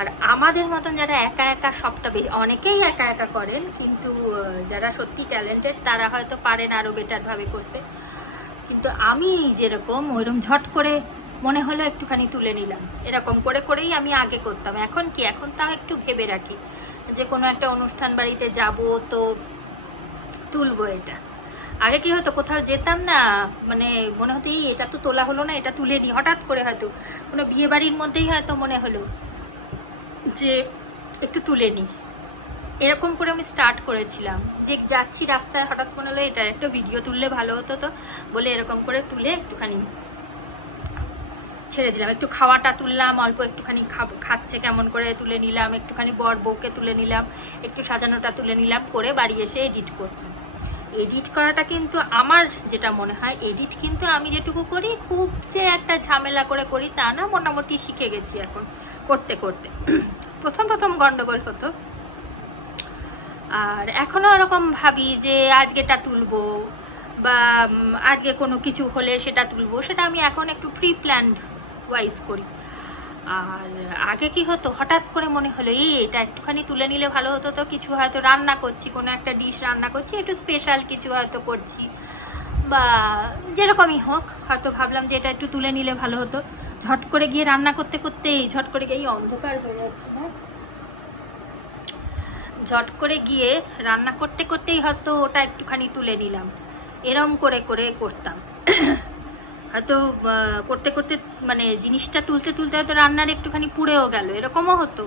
আর আমাদের মতন যারা একা একা সবটা, অনেকেই একা একা করেন, কিন্তু যারা সত্যি ট্যালেন্টেড তারা হয়তো পারেন আরও বেটারভাবে করতে। কিন্তু আমি যেরকম ওইরকম ঝট করে মনে হলো একটুখানি তুলে নিলাম, এরকম করে করেই আমি আগে করতাম। এখন কি, এখন তাও একটু ভেবে রাখি যে কোনো একটা অনুষ্ঠান বাড়িতে যাব তো তুলবো এটা। আগে কি হতো, কোথাও যেতাম না, মানে মনে হতো এই এটা তো তোলা হলো না, এটা তুলে নিই, হঠাৎ করে হয়তো কোনো বিয়ে বাড়ির মধ্যেই হয়তো মনে হলো যে একটু তুলে নিই, এরকম করে আমি স্টার্ট করেছিলাম। যে যাচ্ছি রাস্তায়, হঠাৎ মনে হলো এটা একটা ভিডিও তুললে ভালো হতো, তো বলে এরকম করে তুলে একটুখানি ছেড়ে দিলাম। একটু খাওয়াটা তুললাম, অল্প একটুখানি খাচ্ছে কেমন করে তুলে নিলাম, একটুখানি বর বউকে তুলে নিলাম, একটু সাজানোটা তুলে নিলাম, করে বাড়ি এসে এডিট করতাম। এডিট করাটা কিন্তু আমার যেটা মনে হয়, এডিট কিন্তু আমি যেটুকু করি খুব যে একটা ঝামেলা করে করি তা না, মোটামুটি শিখে গেছি এখন করতে করতে। প্রথম গন্ডগোল হতো, আর এখনও এরকম ভাবি যে আজকেটা তুলবো, বা আজকে কোনো কিছু হলে সেটা তুলবো, সেটা আমি এখন একটু প্রি প্ল্যান্ড ওয়াইজ করি। আর আগে কি হতো, হঠাৎ করে মনে হলো এটা একটুখানি তুলে নিলে ভালো হতো, তো কিছু হয়তো রান্না করছি, কোনো একটা ডিশ রান্না করছি, একটু স্পেশাল কিছু হয়তো করছি, বা যেরকমই হোক, হয়তো ভাবলাম যে এটা একটু তুলে নিলে ভালো হতো, ঝট করে গিয়ে রান্না করতে করতেই ঝট করে গিয়ে অন্ধকার হয়ে যাচ্ছে না, ঝট করে গিয়ে রান্না করতে করতেই হয়তো ওটা একটুখানি তুলে নিলাম, এরম করে করে করতাম। হয়তো করতে করতে মানে জিনিসটা তুলতে তুলতে হয়তো রান্নার একটুখানি পুড়েও গেল, এরকমও হতো।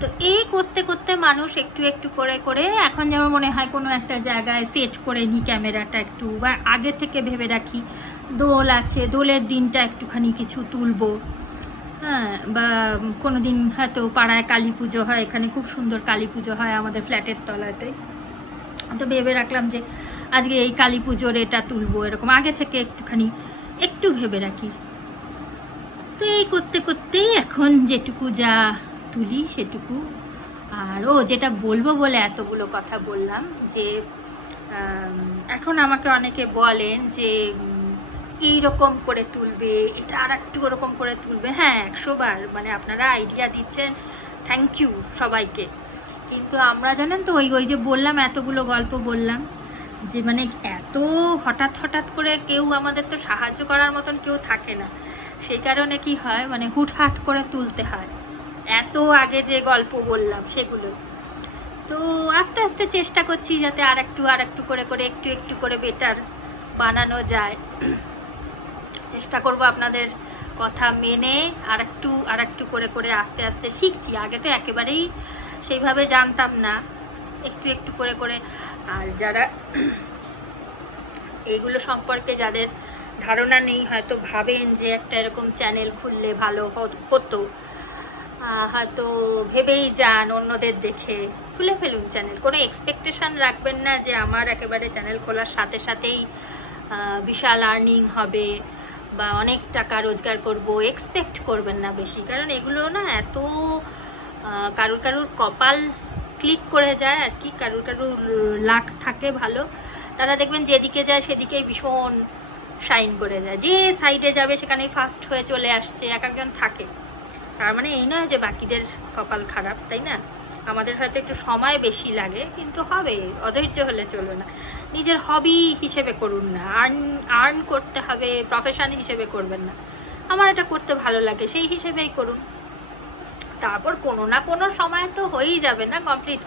তো এই করতে করতে মানুষ একটু একটু করে করে এখন যেমন মনে হয় কোনো একটা জায়গায় সেট করে নিই ক্যামেরাটা একটু, বা আগে থেকে ভেবে রাখি দোল আছে, দোলের দিনটা একটুখানি কিছু তুলবো, হ্যাঁ, বা কোনো দিন হয়তো পাড়ায় কালী পুজো হয়, এখানে খুব সুন্দর কালী পুজো হয় আমাদের ফ্ল্যাটের তলাতে, তো ভেবে রাখলাম যে আজকে এই কালী পুজোর এটা তুলবো, এরকম আগে থেকে একটুখানি একটু ভেবে রাখি। তো এই করতে করতেই এখন যেটুকু যা তুলি সেটুকু। আর যেটা বলবো বলে এতগুলো কথা বললাম, যে এখন আমাকে অনেকে বলেন যে এইরকম করে তুলবে, এটা আর একটু ওরকম করে তুলবে। হ্যাঁ, 100 বার মানে আপনারা আইডিয়া দিচ্ছেন, থ্যাংক ইউ সবাইকে। কিন্তু আমরা জানেন তো ওই যে বললাম, এতগুলো গল্প বললাম, যে মানে এত হঠাৎ হঠাৎ করে কেউ আমাদের তো সাহায্য করার মতন কেউ থাকে না। সেই কারণে কি হয়, মানে হুটহাট করে তুলতে হয়। এত আগে যে গল্প বললাম সেগুলো, তো আস্তে আস্তে চেষ্টা করছি যাতে আর একটু করে একটু একটু করে বেটার বানানো যায়। চেষ্টা করব আপনাদের কথা মেনে আর একটু করে আস্তে আস্তে শিখছি। আগে তো একেবারেই সেইভাবে জানতাম না, একটু করে। আর যারা এইগুলো সম্পর্কে যাদের ধারণা নেই, হয়তো ভাবেন যে একটা এরকম চ্যানেল খুললে ভালো হতো, হয়তো ভেবেই যান অন্যদের দেখে, খুলে ফেলুন চ্যানেল। কোনো এক্সপেকটেশন রাখবেন না যে আমার একেবারে চ্যানেল খোলার সাথে সাথেই বিশাল আর্নিং হবে বা অনেক টাকা রোজগার করব, এক্সপেক্ট করবেন না বেশি। কারণ এগুলো না এত কারুর কপাল ক্লিক করে যায় আর কি, কারুর লাক থাকে ভালো, তারা দেখবেন যেদিকে যায় সেদিকেই ভীষণ শাইন করে যায়, যে সাইডে যাবে সেখানেই ফার্স্ট হয়ে চলে আসছে। একজন থাকে, তার মানে এই নয় যে বাকিদের কপাল খারাপ, তাই না? আমাদের হয়তো একটু সময় বেশি লাগে, কিন্তু হবে, অধৈর্য হলে চলবে না। নিজের হবি হিসেবে করুন না, আর্ন করতে হবে প্রফেশন হিসেবে করবেন না। আমার এটা করতে ভালো লাগে সেই হিসেবেই করুন, তারপর কোনো না কোনো সময় তো হয়েই যাবে না কমপ্লিট।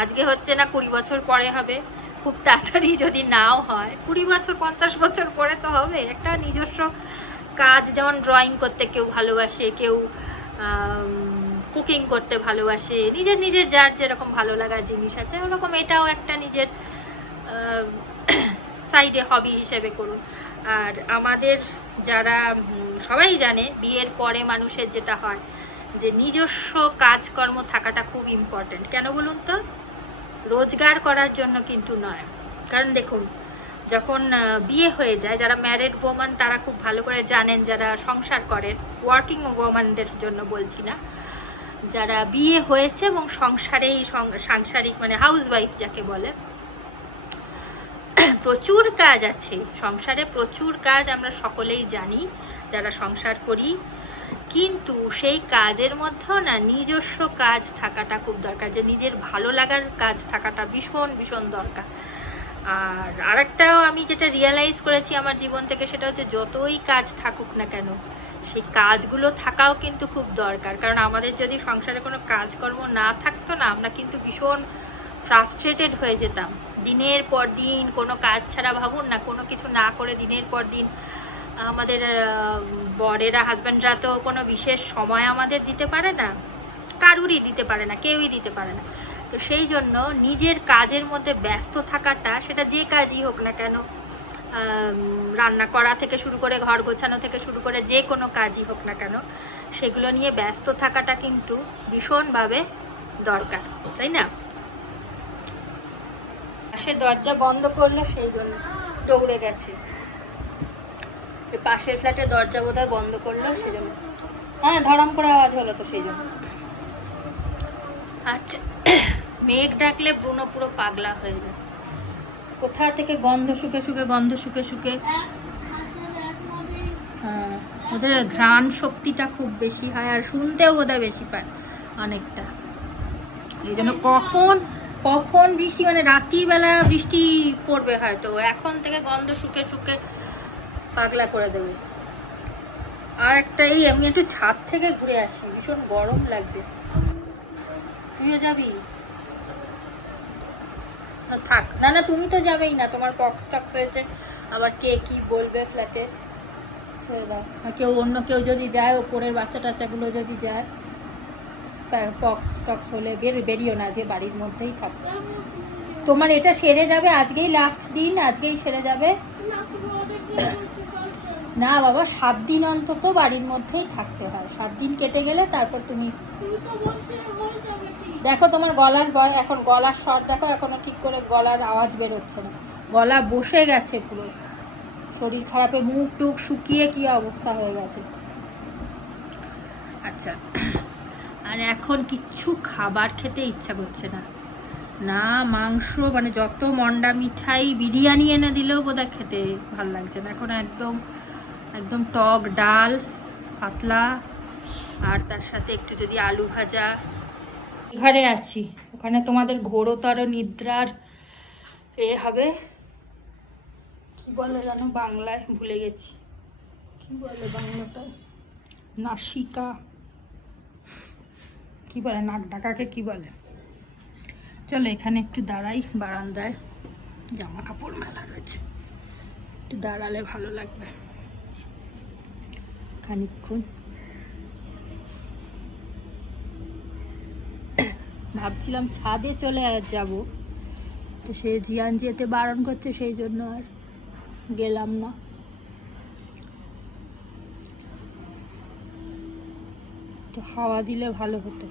আজকে হচ্ছে না, 20 বছর পরে হবে, খুব তাড়াতাড়ি যদি নাও হয় 20 বছর 50 বছর পরে তো হবে। একটা নিজস্ব কাজ, যেমন ড্রয়িং করতে কেউ ভালোবাসে, কেউ কুকিং করতে ভালোবাসে, নিজের যার যেরকম ভালো লাগার জিনিস আছে ওরকম এটাও একটা নিজের সাইডে হবি হিসেবে করুন। আর আমাদের যারা সবাই জানে, বিয়ের পরে মানুষের যেটা হয় যে নিজস্ব কাজকর্ম থাকাটা খুব ইম্পর্টেন্ট। কেন বলুন তো? রোজগার করার জন্য কিন্তু নয়। কারণ দেখুন, যখন বিয়ে হয়ে যায়, যারা ম্যারিড ওম্যান তারা খুব ভালো করে জানেন, যারা সংসার করেন, ওয়ার্কিং ওম্যানদের জন্য বলছি না, যারা বিয়ে হয়েছে এবং সংসারেই সাংসারিক মানে হাউসওয়াইফ যাকে বলে, প্রচুর কাজ আছে সংসারে, প্রচুর কাজ আমরা সকলেই জানি যারা সংসার করি। কিন্তু সেই কাজের মধ্যেও না নিজস্ব কাজ থাকাটা খুব দরকার, যে নিজের ভালো লাগার কাজ থাকাটা ভীষণ ভীষণ দরকার। আর আরেকটাও আমি যেটা রিয়েলাইজ করেছি আমার জীবন থেকে, সেটা হচ্ছে যতই কাজ থাকুক না কেন, সেই কাজগুলো থাকাও কিন্তু খুব দরকার। কারণ আমাদের যদি সংসারে কোনো কাজকর্ম না থাকতো না, আমরা কিন্তু ভীষণ ফ্রাস্ট্রেটেড হয়ে যেতাম। দিনের পর দিন কোনো কাজ ছাড়া, ভাবুন না, কোনো কিছু না করে দিনের পর দিন আমাদের বরেরা, হাজব্যান্ডরা তো কোনো বিশেষ সময় আমাদের দিতে পারে না, কারুরই দিতে পারে না, কেউই দিতে পারে না। তো সেই জন্য নিজের কাজের মধ্যে ব্যস্ত থাকাটা, সেটা যে কাজই হোক না কেন, রান্না করা থেকে শুরু করে ঘর গোছানো থেকে শুরু করে যে কোনো কাজই হোক না কেন, সেগুলো নিয়ে ব্যস্ত থাকাটা কিন্তু ভীষণভাবে দরকার, তাই না? পাশের দরজা বন্ধ করলো সেই জন্য দৌড়ে গেছে, পাশের ফ্ল্যাটের দরজা বোধহয় বন্ধ করলো সেই জন্য। হ্যাঁ, ধরাম করে আওয়াজ হলো তো সেই জন্য। আচ্ছা, মেঘ ডাকলে ব্রুনো পুরো পাগলা হয়ে যায়, কোথা থেকে গন্ধ শুকে শুকে। হ্যাঁ, ওদের ঘ্রাণ শক্তিটা খুব বেশি হয়, আর শুনতেও বোধহয় বেশি পায় অনেকটা। এই জন্য কখন বৃষ্টি, মানে রাত্রির বেলা বৃষ্টি পড়বে হয়তো, এখন থেকে গন্ধ শুকে পাগলা করে দেবে। আর একটা, আমি একটু ছাদ থেকে ঘুরে আসি, ভীষণ গরম লাগছে। তুইও যাবি? থাক না, তুমি তো যাবেই না, তোমার পক্স টক্স হয়েছে, আবার কে কি বলবে ফ্ল্যাটের, ছেড়ে দাও। অন্য কেউ যদি যায়, ওপরের বাচ্চা টাচ্চাগুলো যদি যায়, পক্স টক্স হলে বেরিও না, যে বাড়ির মধ্যেই থাকো। তোমার এটা সেরে যাবে, আজকেই লাস্ট দিন, আজকেই সেরে যাবে। না বাবা, 7 দিন অন্তত বাড়ির মধ্যেই থাকতে হয়, 7 দিন কেটে গেলে তারপর তুমি দেখো, তোমার গলার এখন গলার স্বর দেখো, এখনো ঠিক করে গলার আওয়াজ বেরোচ্ছে না। গলা বসে গেছে পুরো, শরীর খারাপে মুখ টুক শুকিয়ে কি অবস্থা হয়ে গেছে। আচ্ছা, আর এখন কিচ্ছু খাবার খেতে ইচ্ছা করছে না, না মাংস, মানে যত মন্ডা মিঠাই বিরিয়ানি এনে দিলেও বোধহয় খেতে ভাল লাগছে না এখন। একদম একদম টক ডাল পাতলা, আর তার সাথে একটু যদি আলু ভাজা। ঘরে আছি, ওখানে তোমাদের ঘোরতর নিদ্রার হবে, কি বলে জানো বাংলায়, ভুলে গেছি কি বলে বাংলাটা, নাসিকা কি বলে, নাক ডাকাকে কি বলে। চলো এখানে একটু দাঁড়াই, বারান্দায় জামা কাপড় মেলা রয়েছে, একটু দাঁড়ালে ভালো লাগবে খানিকক্ষণ। ভাবছিলাম ছাদে চলে যাব, তো সে জিয়ান যেতে বারণ করছে, সেই জন্য আর গেলাম না। তো হাওয়া দিলে ভালো হতো,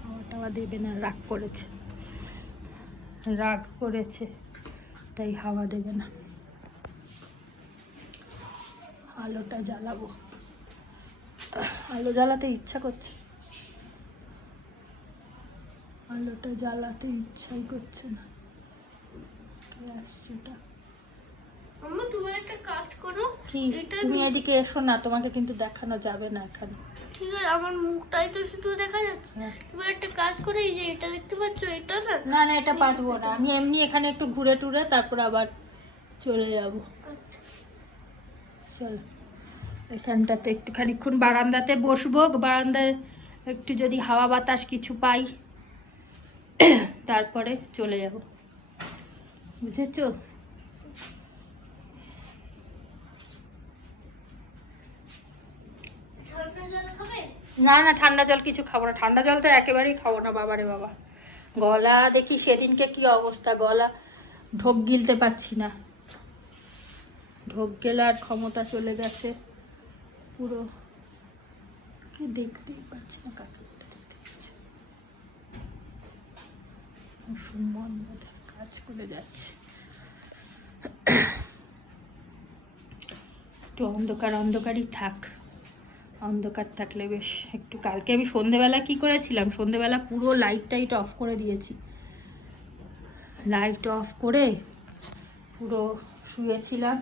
হাওয়া টাওয়া দেবে না, রাগ করেছে তাই হাওয়া দেবে না। আলোটা জ্বালাবো, আলো জ্বালাতে ইচ্ছা করছে, আলোটা জ্বালাতে ইচ্ছাই করছে না। কে আসছে এটা? আম্মা তুমি একটা কাজ করো, কি? তুমি এদিকে এসো না, তোমাকে কিন্তু দেখানো যাবে না এখানে। ঠিক আছে, আমার মুখটাই তো শুধু দেখা যাচ্ছে। তুমি একটা কাজ করো, এই যে এটা দেখতে পাচ্ছ, এটা না না না এটা পারবো না আমি, এমনি এখানে একটু ঘুরে টুরে তারপর আবার চলে যাব। আচ্ছা চলো এখানটাতে একটু খানিকক্ষণ বারান্দাতে বসবো, বারান্দায় একটু যদি হাওয়া বাতাস কিছু পাই তারপরে চলে যাব, বুঝেছো? ঠান্ডা জল খাবে? না না ঠান্ডা জল কিছু খাবো না, ঠান্ডা জল তো একেবারেই খাবো না, বাবারে বাবা। গলা দেখি সেদিনকে কি অবস্থা, গলা ঢোক গিলতে পারছি না, ঢোক গেলার ক্ষমতা চলে গেছে পুরো, কি দেখতেই পাচ্ছি না, কাকে দেখতে পাচ্ছি, সুমন কাজ করে যাচ্ছে। একটু অন্ধকারই থাক, অন্ধকার থাকলে বেশ একটু। কালকে আমি সন্ধেবেলা কি করেছিলাম, সন্ধেবেলা পুরো লাইট অফ করে দিয়েছি, লাইট অফ করে পুরো শুয়েছিলাম,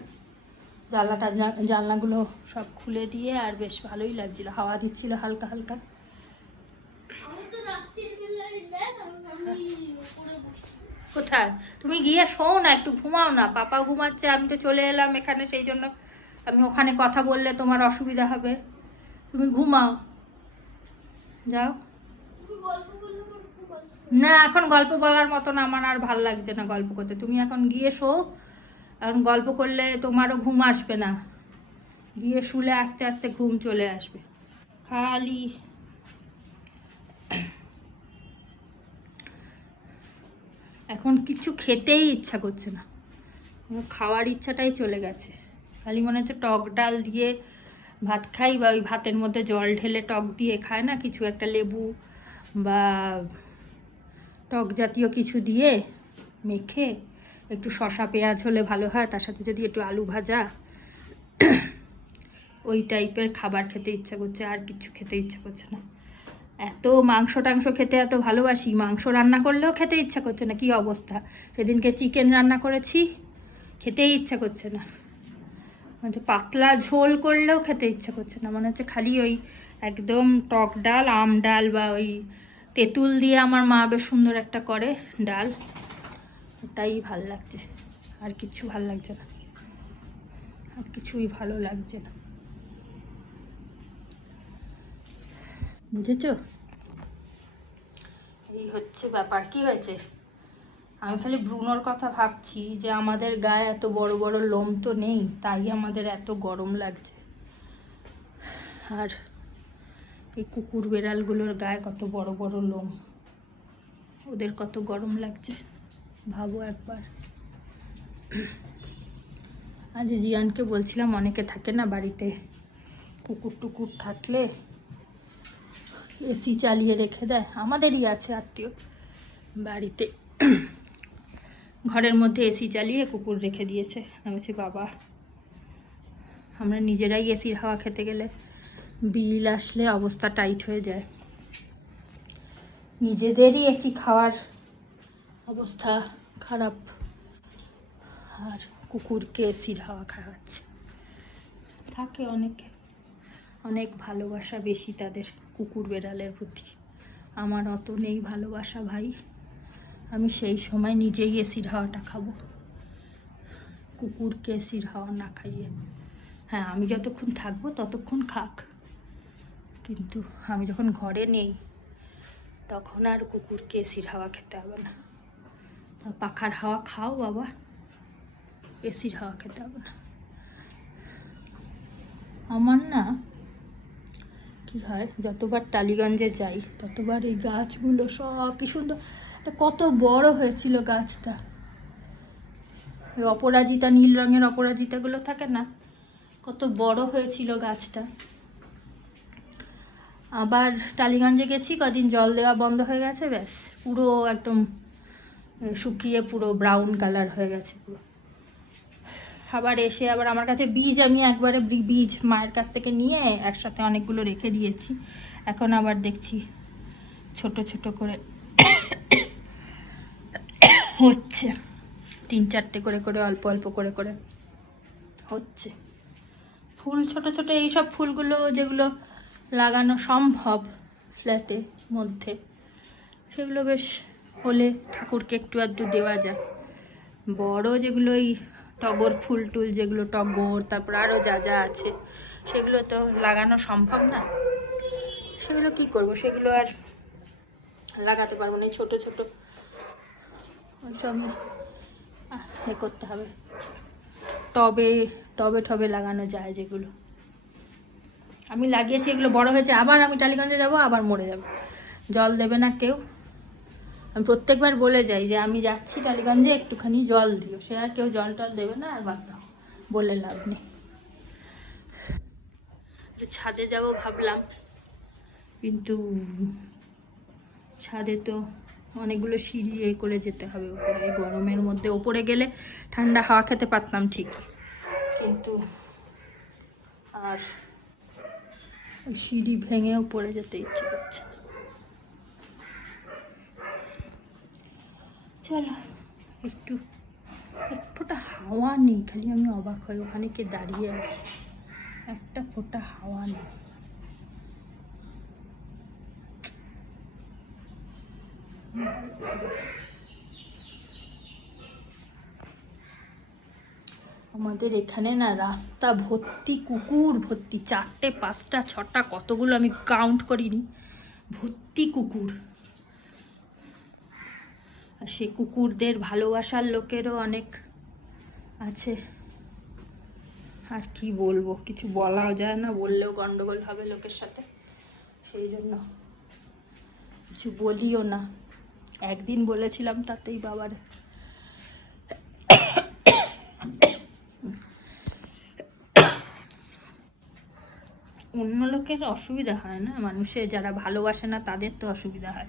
জানলাগুলো সব খুলে দিয়ে, আর বেশ ভালোই লাগছিল, হাওয়া দিচ্ছিল হালকা হালকা। কোথায়? তুমি গিয়ে শোও না, একটু ঘুমাও না, পাপা ঘুমাচ্ছে, আমি তো চলে এলাম এখানে, সেই জন্য আমি ওখানে কথা বললে তোমার অসুবিধা হবে, তুমি ঘুমাও, যাও। না এখন গল্প বলার মতন আমার আর ভাল লাগছে না গল্প করতে, তুমি এখন গিয়ে শো, এখন গল্প করলে তোমারও ঘুম আসবে না, গিয়ে শুলে আস্তে আস্তে ঘুম চলে আসবে। খালি এখন কিছু খেতেই ইচ্ছা করছে না, খাওয়ার ইচ্ছাটাই চলে গেছে, খালি মনে হচ্ছে টক ডাল দিয়ে ভাত খাই, বা ওই ভাতের মধ্যে জল ঢেলে টক দিয়ে খায় না কিছু একটা, লেবু বা টক জাতীয় কিছু দিয়ে মেখে, একটু শসা পেঁয়াজ হলে ভালো হয়, তার সাথে যদি একটু আলু ভাজা, ওই টাইপের খাবার খেতে ইচ্ছা করছে, আর কিছু খেতে ইচ্ছা করছে না। এত মাংস টাংস খেতে এত ভালোবাসি, মাংস রান্না করলেও খেতে ইচ্ছা করছে না, কি অবস্থা। সেদিনকে চিকেন রান্না করেছি, খেতেই ইচ্ছা করছে না, মানে পাতলা ঝোল করলেও খেতে ইচ্ছা করছে না, মনে হচ্ছে খালি ওই একদম টক ডাল, আম ডাল, বা ওই তেঁতুল দিয়ে আমার মা বেশ সুন্দর একটা করে ডাল, ওটাই ভাল লাগছে, আর কিছু ভাল লাগছে না, আর কিছুই ভালো লাগছে না, বুঝেছো? এই হচ্ছে ব্যাপার। কি হয়েছে? আমি খালি ব্রুনোর কথা ভাবছি যে আমাদের গায়ে এত বড় বড় লোম তো নেই, তাই আমাদের এত গরম লাগছে, আর এই কুকুর বেড়ালগুলোর গায়ে কত বড় বড় লোম, ওদের কত গরম লাগছে ভাবো একবার। আজ জিয়ানকে বলছিলাম, অনেকে থাকে না বাড়িতে, কুকুর টুকুর থাকলে এসি চালিয়ে রেখে দেয়, আমাদেরই আছে আত্মীয় বাড়িতে, ঘরের মধ্যে এসি চালিয়ে কুকুর রেখে দিয়েছে। আমি বলছি বাবা, আমরা নিজেরাই এসির হাওয়া খেতে গেলে বিল আসলে অবস্থা টাইট হয়ে যায়, নিজেদেরই এসি খাওয়ার অবস্থা খারাপ, আর কুকুরকে এসির হাওয়া খাওয়াচ্ছে। থাকে অনেকে, অনেক ভালোবাসা বেশি তাদের কুকুর বেড়ালের প্রতি। আমার অত নেই ভালোবাসা ভাই, আমি সেই সময় নিজেই এসির হাওয়াটা খাবো, কুকুরকে এসির হাওয়া না খাইয়ে। হ্যাঁ, আমি যতক্ষণ থাকবো ততক্ষণ খাক, কিন্তু আমি যখন ঘরে নেই তখন আর কুকুরকে এসির হাওয়া খেতে হবে না। পাখার হাওয়া খাও বাবা, এসির হাওয়া খেতে হবে না। আমার না কি হয়, যতবার টালিগঞ্জে যাই ততবার এই গাছগুলো সব কি সুন্দর, কত বড় হয়েছিল গাছটা, ওই অপরাজিতা, নীল রঙের অপরাজিতাগুলো থাকে না, কত বড় হয়েছিল গাছটা। আবার টালিগঞ্জে গেছি, কদিন জল দেওয়া বন্ধ হয়ে গেছে, ব্যাস পুরো একদম শুকিয়ে পুরো ব্রাউন কালার হয়ে গেছে পুরো। আবার এসে আবার আমার কাছে বীজ, আমি একবারে বীজ মায়ের কাছ থেকে নিয়ে একসাথে অনেকগুলো রেখে দিয়েছি। এখন আবার দেখছি ছোট ছোট করে হচ্ছে, 3-4টে করে করে অল্প অল্প করে করে হচ্ছে ফুল, ছোট ছোট এইসব ফুলগুলো যেগুলো লাগানো সম্ভব ফ্ল্যাটের মধ্যে, সেগুলো বেশ হলে ঠাকুরকে একটু আধটু দেওয়া যায়। বড় যেগুলো এই টগর ফুল টুল, যেগুলো টগর, তারপর আরও যা যা আছে সেগুলো তো লাগানো সম্ভব না, সেগুলো কি করব, সেগুলো আর লাগাতে পারবো না। ছোট ছোট সব এ করতে হবে, টবে টবে টবে লাগানো যায় যেগুলো। আমি লাগিয়েছি, এগুলো বড় হয়েছে, আবার আমি টালিগঞ্জে যাব, আবার মরে যাবে, জল দেবে না কেউ। আমি প্রত্যেকবার বলে যাই যে আমি যাচ্ছি টালিগঞ্জে, একটুখানি জল দিও, সে আর কেউ জল টল দেবে না, আর বাদ দাও, বলে লাভ নেই। ছাদে যাব ভাবলাম, কিন্তু ছাদে তো অনেকগুলো সিঁড়ি এ করে যেতে হবে উপরে, গরমের মধ্যে ওপরে গেলে ঠান্ডা হাওয়া খেতে পারতাম ঠিক, কিন্তু আর ওই সিঁড়ি ভেঙে উপরে যেতে ইচ্ছে করছে। চলো, একটু এক ফোঁটা হাওয়া নেই, খালি আমি অবাক হই, ওখানে কে দাঁড়িয়ে আছে, একটা ফোঁটা হাওয়া নেই। আমাদের এখানে না রাস্তা ভর্তি কুকুর, ভর্তি, 4টে 5টা 6টা কতগুলো আমি কাউন্ট করিনি, ভর্তি কুকুর। আর সে কুকুরদের ভালোবাসার লোকেরও অনেক আছে, আর কি বলবো, কিছু বলাও যায় না, বললেও গন্ডগোল হবে লোকের সাথে, সেই জন্য কিছু বলিও না। একদিন বলেছিলাম তাতেই বাবার অন্য লোকের অসুবিধা হয় না, মানুষের যারা ভালোবাসে না তাদের তো অসুবিধা হয়,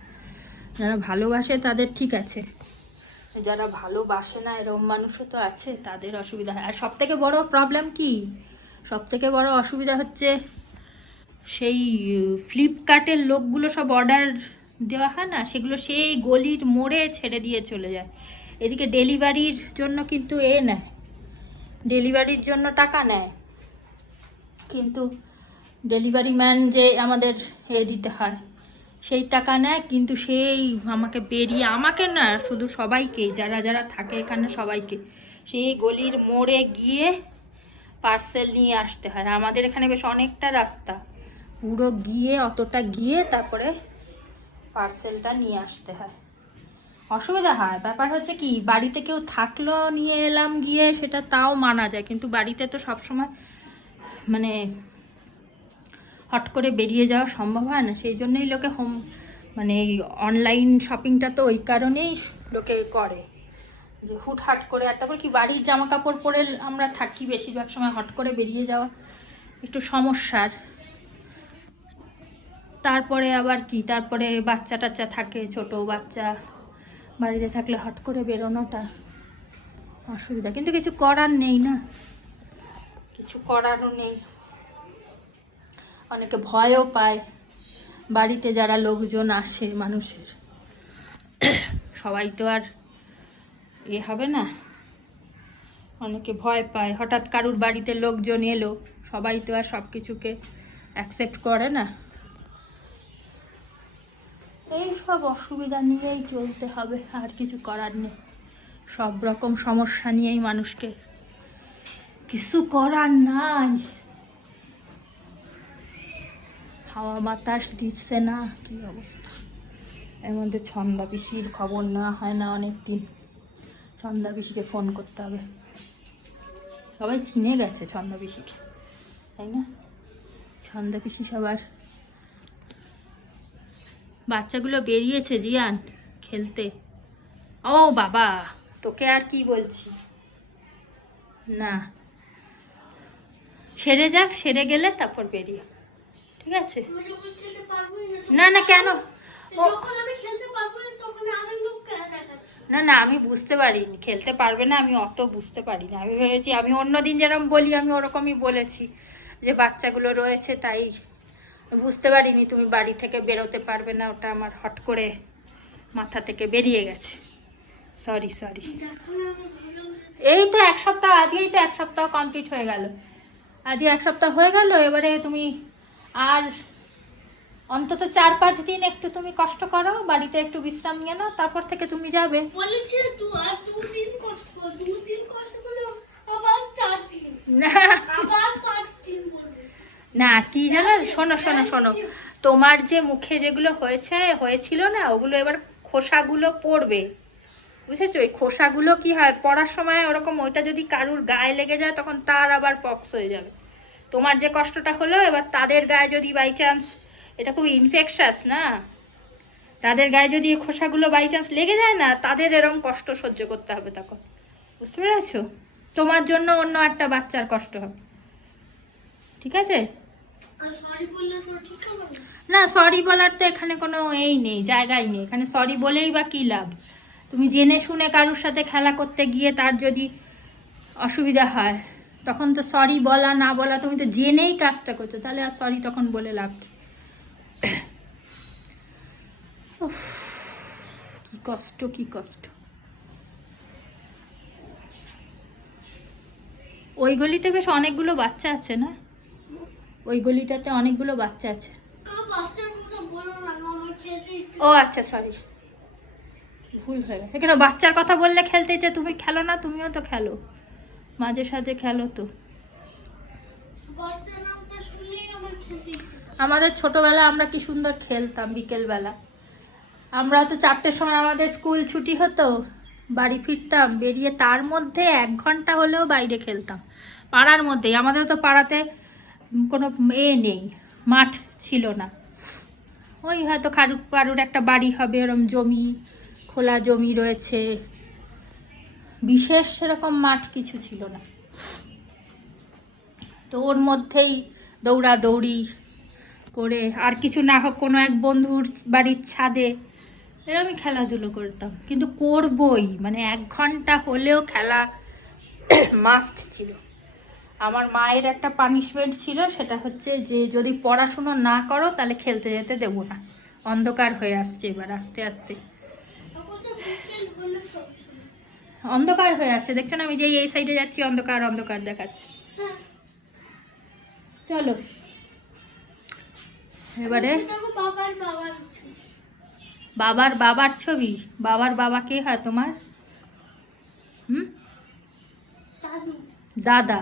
যারা ভালোবাসে তাদের ঠিক আছে, যারা ভালোবাসে না এরকম মানুষও তো আছে, তাদের অসুবিধা হয়। আর সবথেকে বড় প্রবলেম কি, সবথেকে বড় অসুবিধা হচ্ছে সেই ফ্লিপকার্টের লোকগুলো সব অর্ডার দেওয়া হয় না, সেগুলো সেই গলির মোড়ে ছেড়ে দিয়ে চলে যায়। এদিকে ডেলিভারির জন্য কিন্তু নেয়, ডেলিভারির জন্য টাকা নেয়, কিন্তু ডেলিভারি ম্যান যে আমাদের দিতে হয় সেই টাকা নেয়, কিন্তু সেই আমাকে বেরিয়ে, আমাকে না শুধু সবাইকে, যারা যারা থাকে এখানে সবাইকে, সেই গলির মোড়ে গিয়ে পার্সেল নিয়ে আসতে হয়। আমাদের এখানে বেশ অনেকটা রাস্তা, পুরো গিয়ে অতটা গিয়ে তারপরে পার্সেলটা নিয়ে আসতে হয়, অসুবিধা হয়। ব্যাপার হচ্ছে কি, বাড়িতে কেউ থাকলো নিয়ে এলাম গিয়ে, সেটা তাও মানা যায়, কিন্তু বাড়িতে তো সবসময় মানে হট করে বেরিয়ে যাওয়া সম্ভব হয় না, সেই জন্যই লোকে মানে এই অনলাইন শপিংটা তো ওই কারণেই লোকে করে, যে হুটহাট করে। আর তারপর কি, বাড়ির জামা কাপড় পরে আমরা থাকি বেশিরভাগ সময়, হট করে বেরিয়ে যাওয়া একটু সমস্যার। তারপরে আবার কি, তারপরে বাচ্চা টাচ্চা থাকে, ছোট বাচ্চা, বাড়িতে থাকলে হট করে বেরোনোটা অসুবিধা, কিন্তু কিছু করার নেই না, কিছু করারও নেই। অনেকে ভয়ও পায়, বাড়িতে যারা লোকজন আসে মানুষের, সবাই তো আর হবে না, অনেকে ভয় পায়। হঠাৎ কারুর বাড়িতে লোকজন এলো, সবাই তো আর সব কিছুকে অ্যাকসেপ্ট করে না। এই সব অসুবিধা নিয়েই চলতে হবে, আর কিছু করার নেই। সব রকম সমস্যা নিয়েই মানুষকে, কিছু করার নাই। হাওয়া বাতাস দিচ্ছে না, কি অবস্থা। এর মধ্যে ছন্দা পিসির খবর না হয় না অনেক দিন, ছন্দা পিসিকে ফোন করতে হবে। সবাই চিনে গেছে ছন্দা পিসিকে, তাই না? ছন্দা পিসি সবার। বাচ্চাগুলো বেরিয়েছে জিয়ান খেলতে। ও বাবা, তোকে আর কি বলছি, না সেরে যাক, সেরে গেলে তারপর বেরিয়ে, ঠিক আছে? না না, কেন? না না, আমি বুঝতে পারিনি খেলতে পারবে না, আমি অত বুঝতে পারি না। আমি ভেবেছি, আমি অন্যদিন যেরকম বলি আমি ওরকমই বলেছি যে বাচ্চাগুলো রয়েছে, তাই বুঝতে পারিনি তুমি বাড়ি থেকে বেরোতে পারবে না। ওটা আমার হট করে মাথা থেকে বেরিয়ে গেছে, সরি সরি। এই তো এক সপ্তাহ, আজকেই তো এক সপ্তাহ কমপ্লিট হয়ে গেল, আজকে এক সপ্তাহ হয়ে গেল। এবারে তুমি আর অন্তত 4-5 দিন একটু তুমি কষ্ট করো, বাড়িতে একটু বিশ্রাম নিয়ে নাও, তারপর থেকে তুমি যাবে। না কি জানো, শোনো শোনো শোনো, তোমার যে মুখে যেগুলো হয়েছিল না, ওগুলো এবার খোসাগুলো পড়বে, বুঝেছো? ওই খোসাগুলো কি হয়, পড়ার সময় ওরকম, ওইটা যদি কারুর গায়ে লেগে যায় তখন তার আবার পক্স হয়ে যাবে। তোমার যে কষ্টটা হলো, এবার তাদের গায়ে যদি বাই চান্স, এটা খুব ইনফেকশাস না, তাদের গায়ে যদি এই খোসাগুলো বাই চান্স লেগে যায় না, তাদের এরকম কষ্ট সহ্য করতে হবে তখন, বুঝতে পেরেছো? তোমার জন্য অন্য একটা বাচ্চার কষ্ট হবে, ঠিক আছে? না, সরি বলার তো এখানে কোনো এই নেই, জায়গাই নেই এখানে। সরি বলেই বা কী লাভ? তুমি জেনে শুনে কারুর সাথে খেলা করতে গিয়ে তার যদি অসুবিধা হয়, তখন তো সরি বলা না বলা, তুমি তো জেনেই কাজটা করছো, তাহলে আর সরি তখন বলে লাভ। কি কষ্ট, কি কষ্ট। ওই গলিতে বেশ অনেকগুলো বাচ্চা আছে না? ওই গলিটাতে অনেকগুলো বাচ্চা আছে। ও আচ্ছা, সরি, ভুল হয়ে গেছে। কেন বাচ্চার কথা বললে খেলতে ইচ্ছে, তুমি খেলো না? তুমিও তো খেলো, মাঝে সাঝে খেলো তো। আমাদের ছোটবেলা আমরা কি সুন্দর খেলতাম বিকেলবেলা। আমরা তো 4টের সময় আমাদের স্কুল ছুটি হতো, বাড়ি ফিরতাম, বেরিয়ে তার মধ্যে 1 ঘন্টা হলেও বাইরে খেলতাম পাড়ার মধ্যেই। আমাদের তো পাড়াতে কোনো নেই, মাঠ ছিল না। ওই হয়তো কারুর একটা বাড়ি হবে, এরকম জমি, খোলা জমি রয়েছে, বিশেষ সেরকম মাঠ কিছু ছিল না। তো ওর মধ্যেই দৌড়াদৌড়ি করে, আর কিছু না হোক কোনো এক বন্ধুর বাড়ির ছাদে, এরকমই খেলাধুলো করতাম। কিন্তু করবই, মানে 1 ঘন্টা হলেও খেলা মাস্ট ছিল। আমার মায়ের একটা পানিশমেন্ট ছিল, সেটা হচ্ছে যে যদি পড়াশুনো না করো তাহলে খেলতে যেতে দেবো না। অন্ধকার হয়ে আসছে এবার আস্তে আস্তে, অন্ধকার হয়ে আসছে, দেখছো না? আমি যে এই সাইডে যাচ্ছি অন্ধকার অন্ধকার দেখাচ্ছে। চলো এবারে বাবার ছবি। বাবার বাবা কে হয় তোমার? দাদা?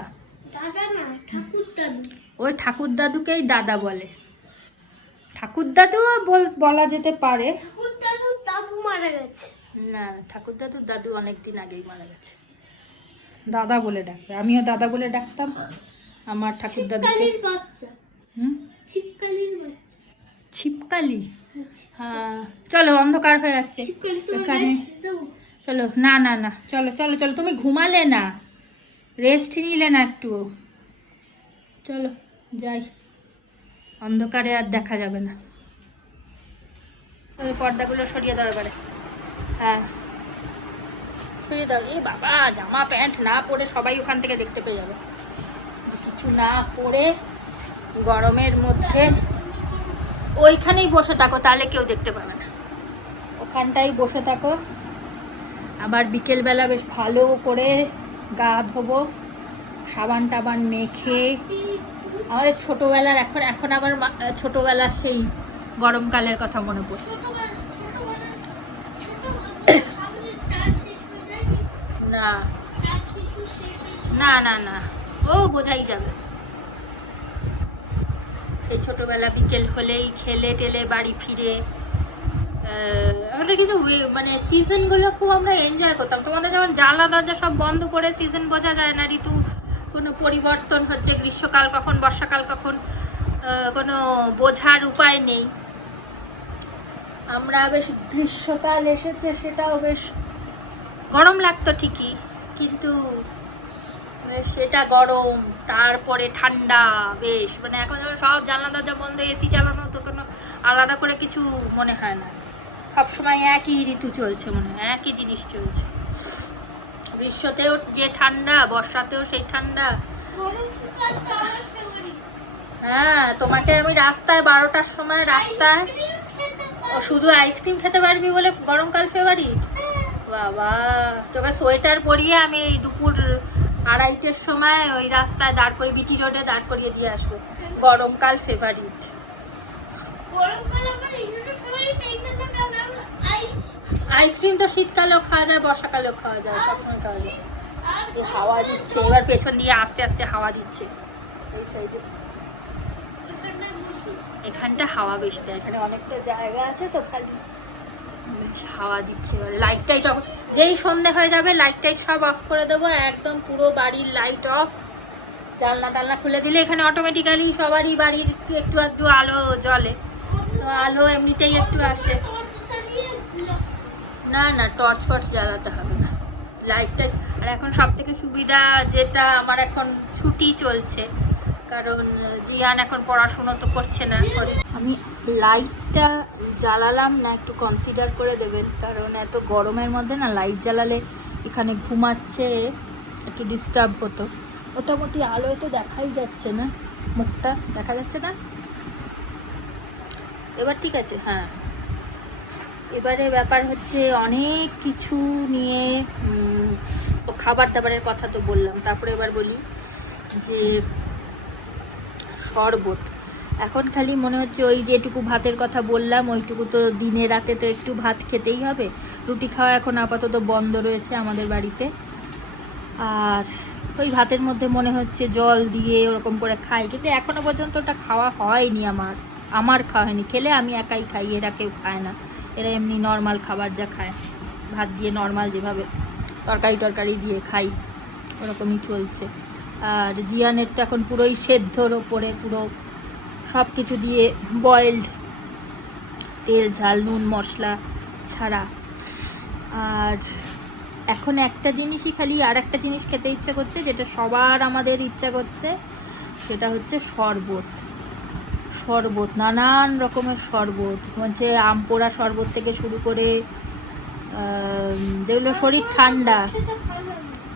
ওই ঠাকুর দাদুকেই দাদা বলে। ঠাকুর দাদু বলা যেতে পারে। না, ঠাকুর দাদুর দাদু অনেকদিন আগেই মারা গেছে। দাদা বলে ডাকবে, আমিও দাদা বলে ডাকতাম আমার ঠাকুর দাদুকে। ছিপকালি? হ্যাঁ, চলো অন্ধকার হয়ে আসছে এখানে, চলো। না না না, চলো চলো চলো, তুমি ঘুমালে না, রেস্ট নিলে না একটু, চলো যাই, অন্ধকারে আর দেখা যাবে না। ওই পর্দাগুলো সরিয়ে দাও এবারে। হ্যাঁ। ফিরিয়ে দাও। এই বাবা, জামা প্যান্ট না পরে সবাই ওখান থেকে দেখতে পেয়ে যাবে। কিছু না পরে গরমের মধ্যে ওইখানেই বসে থাকো, তাহলে কেউ দেখতে পাবে না। ওখানটাই বসে থাকো। আবার বিকেলবেলা বেশ ভালো করে গা ধোবো, সাবান টাবান মেখে। আমাদের ছোটোবেলার এখন আবার ছোটোবেলার সেই গরমকালের কথা মনে পড়ছে। না না না না, ও বোঝাই যাবে। এই ছোটোবেলা বিকেল হলেই খেলে টেলে বাড়ি ফিরে আমাদের কিন্তু মানে সিজনগুলো খুব আমরা এনজয় করতাম। তোমাদের যেমন জানলা দরজা সব বন্ধ করে সিজন বোঝা যায় না, ঋতু কোনো পরিবর্তন হচ্ছে, গ্রীষ্মকাল কখন বর্ষাকাল কখন কোনো বোঝার উপায় নেই। আমরা বেশ গ্রীষ্মকাল এসেছে, সেটাও বেশ গরম লাগতো ঠিকই, কিন্তু সেটা গরম, তারপরে ঠান্ডা বেশ, মানে এখন যখন সব জানলা দরজা বন্ধ, এসি চালানো, তো কোনো আলাদা করে কিছু মনে হয় না। সবসময় একই ঋতু চলছে, মনে হয় একই জিনিস চলছে। গ্রীষ্মতেও যে ঠান্ডা, বর্ষাতেও সেই ঠান্ডা। হ্যাঁ, তোমাকে আমি রাস্তায় 12টার সময় রাস্তায় শুধু আইসক্রিম খেতে পারবি বলে গরমকাল ফেভারিট? বাবা, তোকে সোয়েটার পরিয়ে আমি দুপুর 2:30টার সময় ওই রাস্তায় দাঁড় করিয়ে, বিটি রোডে দাঁড় করিয়ে দিয়ে আসবো। গরমকাল ফেভারিট। আইসক্রিম তো শীতকালেও খাওয়া যায়, বর্ষাকালেও খাওয়া যায়, সবসময় খাওয়া যায়। হাওয়া দিচ্ছে, এবার পেছন দিয়ে আস্তে আস্তে হাওয়া দিচ্ছে। এই সাইডে এখানটা হাওয়া বেশ দেয়, এখানে অনেকটা জায়গা আছে তো, খালি হাওয়া দিচ্ছে। লাইট টাইট অফ, যেই সন্ধে হয়ে যাবে লাইট টাইট সব অফ করে দেবো, একদম পুরো বাড়ির লাইট অফ। জানলা টালনা খুলে দিলে এখানে অটোমেটিক্যালি সবারই বাড়ির একটু একটু আলো জ্বলে, তো আলো এমনিতেই একটু আসে। না না, টর্চ ফর্চ জ্বালাতে হবে না, লাইটটা। আর এখন সব থেকে সুবিধা যেটা, আমার এখন ছুটি চলছে, কারণ জিয়ান এখন পড়াশুনো তো করছে না। আমি লাইটটা জ্বালালাম না, একটু কনসিডার করে দেবেন, কারণ এত গরমের মধ্যে না লাইট জ্বালালে এখানে ঘুমাচ্ছে, একটু ডিস্টার্ব হতো। মোটামুটি আলোয় তো দেখাই যাচ্ছে না, মুখটা দেখা যাচ্ছে না। এবার ঠিক আছে? হ্যাঁ, এবারে ব্যাপার হচ্ছে অনেক কিছু নিয়ে, খাবার দাবারের কথা তো বললাম, তারপরে এবার বলি যে শরবত। এখন খালি মনে হচ্ছে ওই যেটুকু ভাতের কথা বললাম, ওইটুকু তো দিনে রাতে তো একটু ভাত খেতেই হবে। রুটি খাওয়া এখন আপাতত বন্ধ রয়েছে আমাদের বাড়িতে। আর ওই ভাতের মধ্যে মনে হচ্ছে জল দিয়ে ওরকম করে খাই, কিন্তু এখনও পর্যন্ত ওটা খাওয়া হয়নি। আমার খাওয়া হয়নি। খেলে আমি একাই খাই, এরা কেউ খায় না। এরা এমনি নর্মাল খাবার যা খায়, ভাত দিয়ে নর্মাল যেভাবে তরকারি দিয়ে খাই, ওরকমই চলছে। আর জিয়ানের তো এখন পুরোই সেদ্ধর ওপরে, পুরো সব কিছু দিয়ে বয়েলড, তেল ঝাল নুন মশলা ছাড়া। আর এখন একটা জিনিসই খালি, আর একটা জিনিস খেতে ইচ্ছা করছে, যেটা সবার আমাদের ইচ্ছা করছে, সেটা হচ্ছে শরবত। শরবত, নানান রকমের শরবত, হচ্ছে আম পোড়া শরবত থেকে শুরু করে যেগুলো শরীর ঠান্ডা।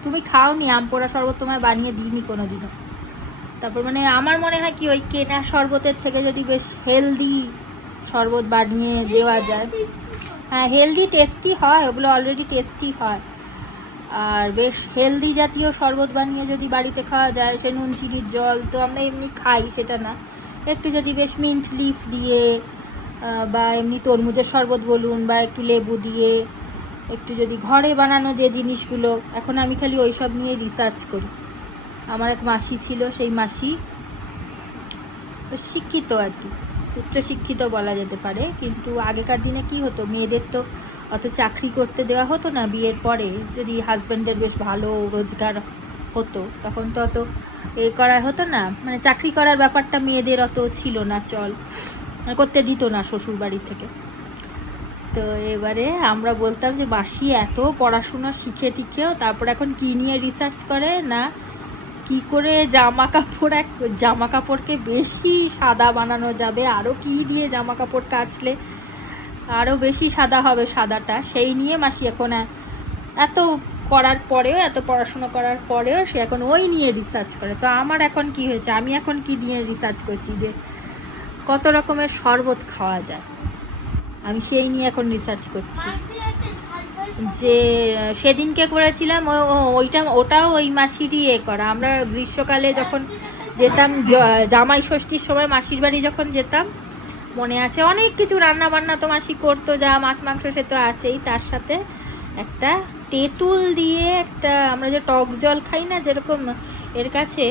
তুমি খাওনি আম পোড়া শরবত? তোমায় বানিয়ে দিইনি কোনো দিনও। তারপর মানে আমার মনে হয় কি, ওই কেনা শরবতের থেকে যদি বেশ হেলদি শরবত বানিয়ে দেওয়া যায়, হ্যাঁ হেলদি টেস্টি হয়, ওগুলো অলরেডি টেস্টি হয়। আর বেশ হেলদি জাতীয় শরবত বানিয়ে যদি বাড়িতে খাওয়া যায়, সে নুন চিনির জল তো আমরা এমনি খাই, সেটা না, একটু যদি বেশ মিন্ট লিফ দিয়ে বা এমনি তরমুজের শরবত বলুন, বা একটু লেবু দিয়ে, একটু যদি ঘরে বানানো যে জিনিসগুলো, এখন আমি খালি ওই সব নিয়ে রিসার্চ করি। আমার এক মাসি ছিল, সেই মাসি শিক্ষিত আর কি, উচ্চশিক্ষিত বলা যেতে পারে, কিন্তু আগেকার দিনে কি হতো, মেয়েদের তো অত চাকরি করতে দেওয়া হতো না বিয়ের পরে। যদি হাজব্যান্ডের বেশ ভালো রোজগার হতো, তখন তো অত করা হতো না, মানে চাকরি করার ব্যাপারটা মেয়েদের অত ছিল না, চল করতে দিত না শ্বশুর বাড়ি থেকে। তো এবারে আমরা বলতাম যে মাসি এত পড়াশোনা শিখে টিখেও তারপর এখন কী নিয়ে রিসার্চ করে না, কি করে জামা কাপড়কে বেশি সাদা বানানো যাবে, আরও কী দিয়ে জামা কাপড় কাচলে আরও বেশি সাদা হবে সাদাটা, সেই নিয়ে মাসি এখন এত করার পরেও, এত পড়াশুনো করার পরেও সে এখন ওই নিয়ে রিসার্চ করে। তো আমার এখন কি হয়েছে, আমি এখন কি নিয়ে রিসার্চ করছি যে কত রকমের শরবত খাওয়া যায়, আমি সেই নিয়ে এখন রিসার্চ করছি। যে সেদিনকে করেছিলাম ওটাও ওই মাসিরই করা। আমরা গ্রীষ্মকালে যখন যেতাম জামাই ষষ্ঠীর সময় মাসির বাড়ি যখন যেতাম, মনে আছে অনেক কিছু রান্না বান্না তো মাসি করতো, যা মাছ মাংস সে তো আছেই, তার সাথে একটা তেঁতুল দিয়ে একটা আমরা যে টক জল খাই না যেরকম, এর কাছে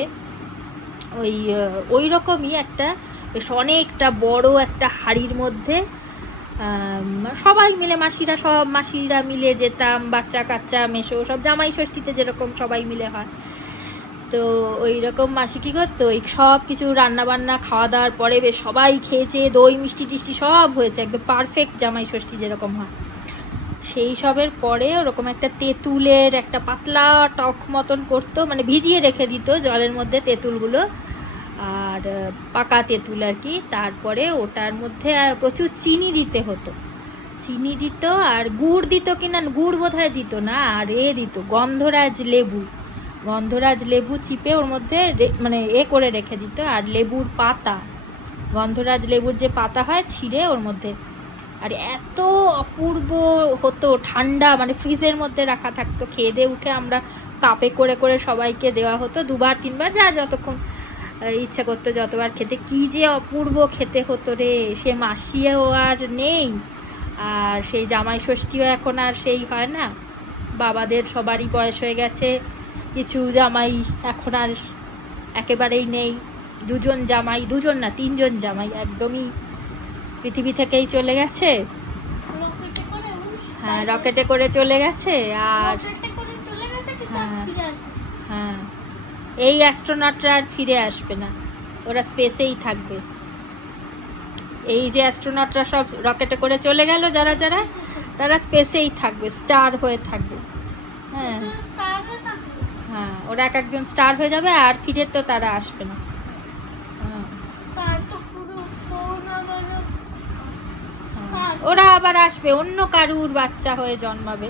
ওই রকমই একটা বেশ অনেকটা বড় একটা হাঁড়ির মধ্যে সবাই মিলে সব মাসিরা মিলে যেতাম, বাচ্চা কাচ্চা মেশো সব, জামাই ষষ্ঠীতে যেরকম সবাই মিলে হয়। তো ওই রকম মাসি কী করতো, ওই সব কিছু রান্নাবান্না খাওয়া দাওয়ার পরে বেশ সবাই খেয়েছে, দই মিষ্টি টিষ্টি সব হয়েছে, একদম পারফেক্ট জামাই ষষ্ঠী যেরকম হয়। সেই সবের পরে ওরকম একটা তেঁতুলের একটা পাতলা টক মতন করতো, মানে ভিজিয়ে রেখে দিত জলের মধ্যে তেঁতুলগুলো, আর পাকা তেঁতুল আর কি। তারপরে ওটার মধ্যে প্রচুর চিনি দিতে হতো, চিনি দিত আর গুড় দিত কিনা, গুড় বোধহয় দিত না, আর দিত গন্ধরাজ লেবু চিপে ওর মধ্যে মানে করে রেখে দিত, আর লেবুর পাতা, গন্ধরাজ লেবুর যে পাতা হয় ছিঁড়ে ওর মধ্যে। আর এত অপূর্ব হতো, ঠান্ডা মানে ফ্রিজের মধ্যে রাখা থাকতো, খেয়ে দিয়ে উঠে আমরা কাপে করে করে সবাইকে দেওয়া হতো, 2বার 3বার যার যতক্ষণ ইচ্ছা করতো যতবার খেতে। কি যে অপূর্ব খেতে হতো রে, সে মাসিও আর নেই, আর সেই জামাই ষষ্ঠীও এখন আর সেই হয় না, বাবাদের সবারই বয়স হয়ে গেছে, কিছু জামাই এখন আর একেবারেই নেই, 2জন জামাই, 2জন না 3জন জামাই একদমই পৃথিবী থেকেই চলে গেছে। হ্যাঁ, রকেটে করে চলে গেছে। আর হ্যাঁ, এই অ্যাস্ট্রোনটরা আর ফিরে আসবে না, ওরা স্পেসেই থাকবে। এই যে অ্যাস্ট্রোনটরা সব রকেটে করে চলে গেল, যারা তারা স্পেসেই থাকবে, স্টার হয়ে থাকবে। হ্যাঁ হ্যাঁ, ওরা এক একজন স্টার হয়ে যাবে, আর ফিরে তো তারা আসবে না। ওরা আবার আসবে, অন্য কারুর বাচ্চা হয়ে জন্মাবে,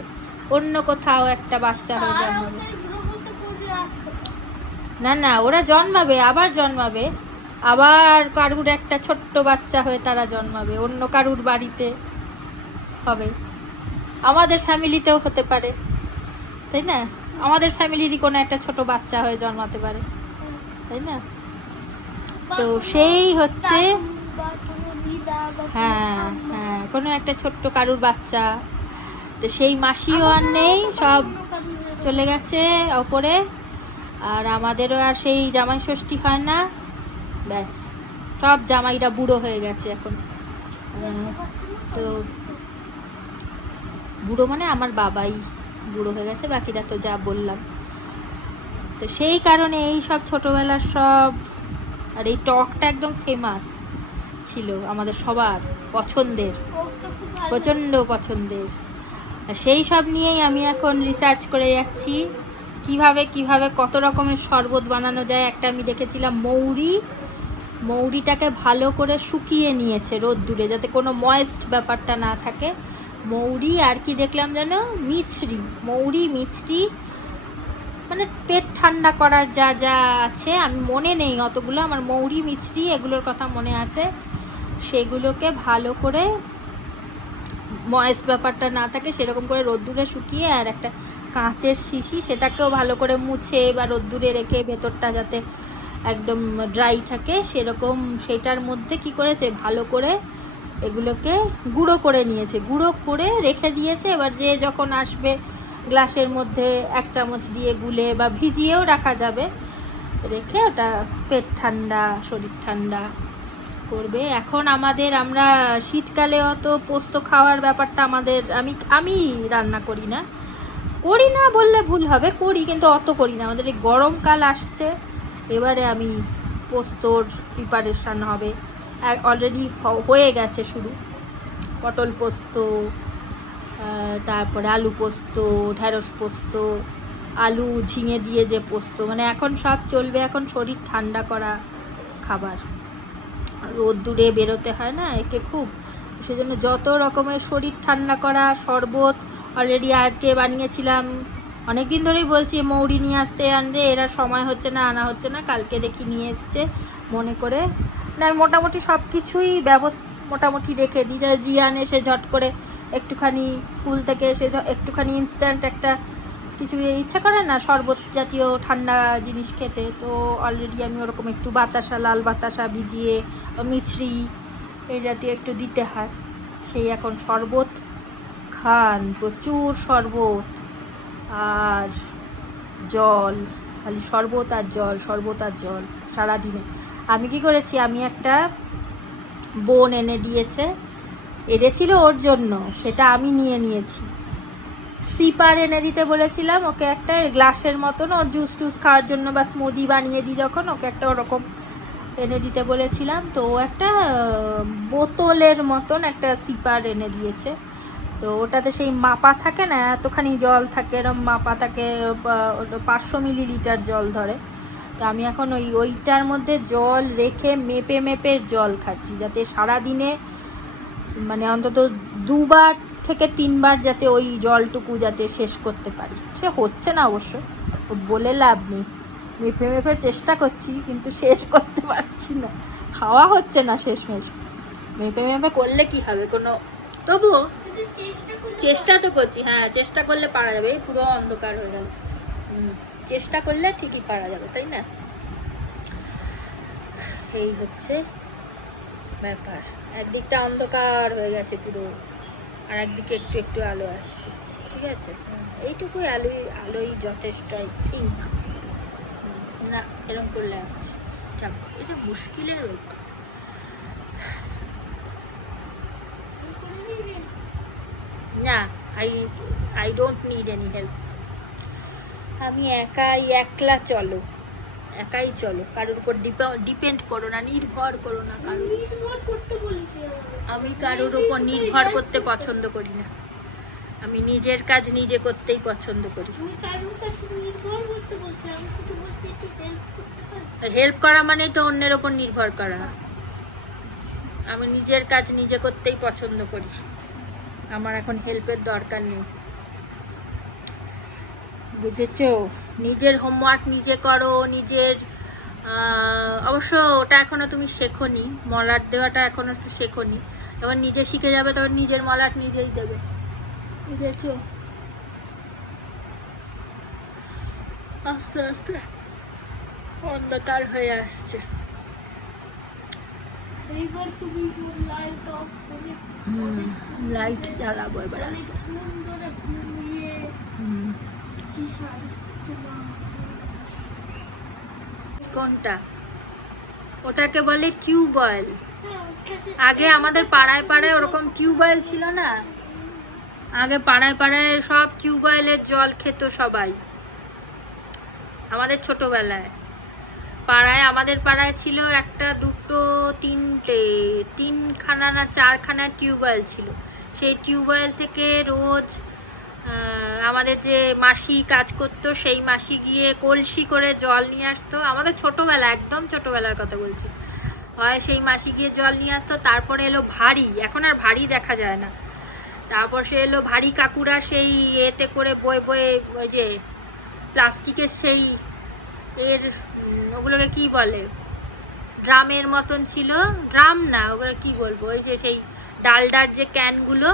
অন্য কোথাও একটা বাচ্চা হয়ে জন্মাবে। না, ওরা জন্মাবে, আবার কারুর একটা ছোট্ট বাচ্চা হয়ে তারা জন্মাবে, অন্য কারুর বাড়িতে হবে, আমাদের ফ্যামিলিতেও হতে পারে, তাই না? আমাদের ফ্যামিলিরই কোনো একটা ছোট বাচ্চা হয়ে জন্মাতে পারে, তাই না? তো সেই হচ্ছে, হ্যাঁ হ্যাঁ, কোনো একটা ছোট্ট কারুর বাচ্চা। তো সেই মাসিও আর নেই, সব চলে গেছে ওপরে, আর আমাদেরও আর সেই জামাই ষষ্ঠী হয় না, ব্যাস সব জামাইরা বুড়ো হয়ে গেছে এখন। তো বুড়ো মানে আমার বাবাই বুড়ো হয়ে গেছে, বাকিরা তো যা বললাম। তো সেই কারণে এই সব ছোটোবেলার সব, আর এই টকটা একদম ফেমাস ছিল আমাদের সবার পছন্দের, প্রচণ্ড পছন্দের। সেই সব নিয়েই আমি এখন রিসার্চ করে যাচ্ছি, কিভাবে কত রকমের শরবত বানানো যায়। একটা আমি দেখেছিলাম মৌরিটাকে ভালো করে শুকিয়ে নিয়েছে রোদ্দুরে, যাতে কোনো ময়েস্ট ব্যাপারটা না থাকে। মৌরি আর কি দেখলাম যেন, মৌরি মিছরি, মানে পেট ঠান্ডা করার যা যা আছে, আমি মনে নেই অতগুলো, আমার মৌরি মিছরি এগুলোর কথা মনে আছে। সেগুলোকে ভালো করে ময়েস্ট ব্যাপারটা না থাকে সেরকম করে রোদ্দুরে শুকিয়ে, আর একটা কাঁচের শিশি, সেটাকেও ভালো করে মুছে বা রোদ্দুরে রেখে ভেতরটা যাতে একদম ড্রাই থাকে সেরকম, সেটার মধ্যে কি করেছে, ভালো করে এগুলোকে গুঁড়ো করে নিয়েছে, গুঁড়ো করে রেখে দিয়েছে। এবার যে যখন আসবে গ্লাসের মধ্যে 1 চামচ দিয়ে গুলে বা ভিজিয়েও রাখা যাবে, রেখে ওটা পেট ঠান্ডা শরীর ঠান্ডা করবে। এখন আমরা শীতকালে অত পোস্ত খাওয়ার ব্যাপারটা আমি রান্না করি না বললে ভুল হবে, করি কিন্তু অত করি না। আমাদের এই গরমকাল আসছে, এবারে আমি পোস্তর প্রিপারেশান হবে, অলরেডি হয়ে গেছে শুরু, পটল পোস্ত, তারপরে আলু পোস্ত, ঢেঁড়স পোস্ত, আলু ঝিঙে দিয়ে যে পোস্ত, মানে এখন সব চলবে, এখন শরীর ঠান্ডা করা খাবার। রোদ্দুরে বেরোতে হয় না একে খুব, সেজন্য যত রকমের শরীর ঠান্ডা করা শরবত, অলরেডি আজকে বানিয়েছিলাম অনেক দিন ধরেই বলছি মৌরি নিয়ে আসতে আনতে, এরা সময় হচ্ছে না, আনা হচ্ছে না। কালকে দেখি নিয়ে এসছে মনে করে। না আমি মোটামুটি সব কিছুই মোটামুটি রেখে দিই, যা জিয়ান এসে ঝট করে একটুখানি স্কুল থেকে এসে একটুখানি ইনস্ট্যান্ট একটা কিছু ইচ্ছা করে না শরবত জাতীয় ঠান্ডা জিনিস খেতে, তো অলরেডি আমি ওরকম একটু বাতাসা, লাল বাতাসা ভিজিয়ে মিছরি এই জাতীয় একটু দিতে হয়। সেই এখন শরবত খান, প্রচুর শরবত আর জল, খালি শরবত আর জল, শরবত আর জল সারাদিনে। আমি কি করেছি, আমি একটা বোন এনে দিয়েছে, এনেছিল ওর জন্য, সেটা আমি নিয়ে নিয়েছি। সিপার এনে দিতে বলেছিলাম ওকে, একটা গ্লাসের মতন, ওর জুস টুস খাওয়ার জন্য বা স্মুদি বানিয়ে দিই যখন, ওকে একটা ওরকম এনে দিতে বলেছিলাম। তো ও একটা বোতলের মতন একটা সিপার এনে দিয়েছে। তো ওটাতে সেই মাপা থাকে না, এতখানি জল থাকে, এরকম মাপা থাকে, 500 মিলিলিটার জল ধরে। তো আমি এখন ওইটার মধ্যে জল রেখে মেপে মেপে জল খাচ্ছি, যাতে সারাদিনে মানে অন্তত 2বার থেকে 3বার যাতে ওই জলটুকু যাতে শেষ করতে পারি। সে হচ্ছে না অবশ্য, বলে লাভ নেই, মেপে মেপে চেষ্টা করছি কিন্তু শেষ করতে পারছি না, খাওয়া হচ্ছে না শেষমেশ। মেপে মেপে করলে কি হবে, কোনো তবুও চেষ্টা তো করছি। হ্যাঁ, চেষ্টা করলে পারা যাবে, পুরো অন্ধকার হয়ে যাবে। চেষ্টা করলে ঠিকই পারা যাবে, তাই না? এই হচ্ছে ব্যাপার। একদিকটা অন্ধকার হয়ে গেছে পুরো, আর একদিকে একটু একটু আলো আসছে। ঠিক আছে, এইটুকুই আলোই যথেষ্ট, আই থিঙ্ক। না, এরকম করলে আসছে, এটা মুশকিলের ব্যাপার। না, I don't need any help. আমি একলা চলো, একাই চলো, কারোর উপর ডিপেন্ড করো না, নির্ভর করো না কারোর। আমি কারোর উপর নির্ভর করতে পছন্দ করি না, আমি নিজের কাজ নিজে করতেই পছন্দ করি। হেল্প করা মানে তো অন্যের ওপর নির্ভর করা। আমি নিজের কাজ নিজে করতেই পছন্দ করি, আমার এখন হেল্পের দরকার নেই, বুঝেছো? নিজের হোমওয়ার্ক নিজে করো, নিজের অবশ্য ওটা এখনো তুমি শেখোনি, মলাট দেওয়াটা এখনো শেখোনি। যখন নিজে শিখে যাবে তখন নিজের মলাট নিজেই দেবে, বুঝেছো? আস্তে আস্তে অন্ধকার হয়ে আসছে। লাইট জ্বালাবো এবার আস্তে। কোনটা? ওটাকে বলে টিউবওয়েল। আগে আমাদের পাড়ায় পাড়ায় ওরকম টিউবওয়েল ছিল না, আগে পাড়ায় পাড়ায় সব টিউবওয়েলের জল খেত সবাই। আমাদের ছোটবেলায় আমাদের পাড়ায় ছিল একটা, দুটো, তিনখানা না 4খানা টিউবওয়েল ছিল। সেই টিউবওয়েল থেকে রোজ আমাদের যে মাসি কাজ করতো, সেই মাসি গিয়ে কলসি করে জল নিয়ে আসতো। আমাদের ছোটবেলা, একদম ছোটবেলার কথা বলছি। হয় সেই মাসি গিয়ে জল নিয়ে আসতো। তারপরে এলো ভারী, এখন আর ভারী দেখা যায় না। তারপর সে এলো ভারী কাকুরা, সেই এতে করে বয়ে বয়ে, ওই যে প্লাস্টিকের সেই ওগুলোকে কি বলে, ড্রামের মতন ছিল, ড্রাম না, ওগুলো কি বলবো, ওই যে সেই ডালডার যে ক্যানগুলো,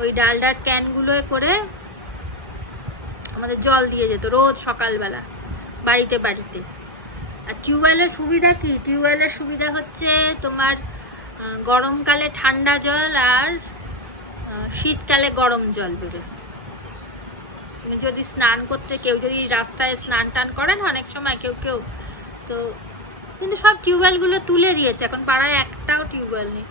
ওই ডালডার ক্যানগুলোয় করে আমাদের জল দিয়ে যেত রোজ সকালবেলা বাড়িতে বাড়িতে। আর টিউবওয়েলের সুবিধা কি? টিউবওয়েলের সুবিধা হচ্ছে তোমার গরমকালে ঠান্ডা জল আর শীতকালে গরম জল বেরোয়। তুমি যদি স্নান করতে, কেউ যদি রাস্তায় স্নান টান করেন অনেক সময় কেউ তো, কিন্তু সব টিউবওয়েলগুলো তুলে দিয়েছে এখন, পাড়ায় একটাও টিউবওয়েল নেই,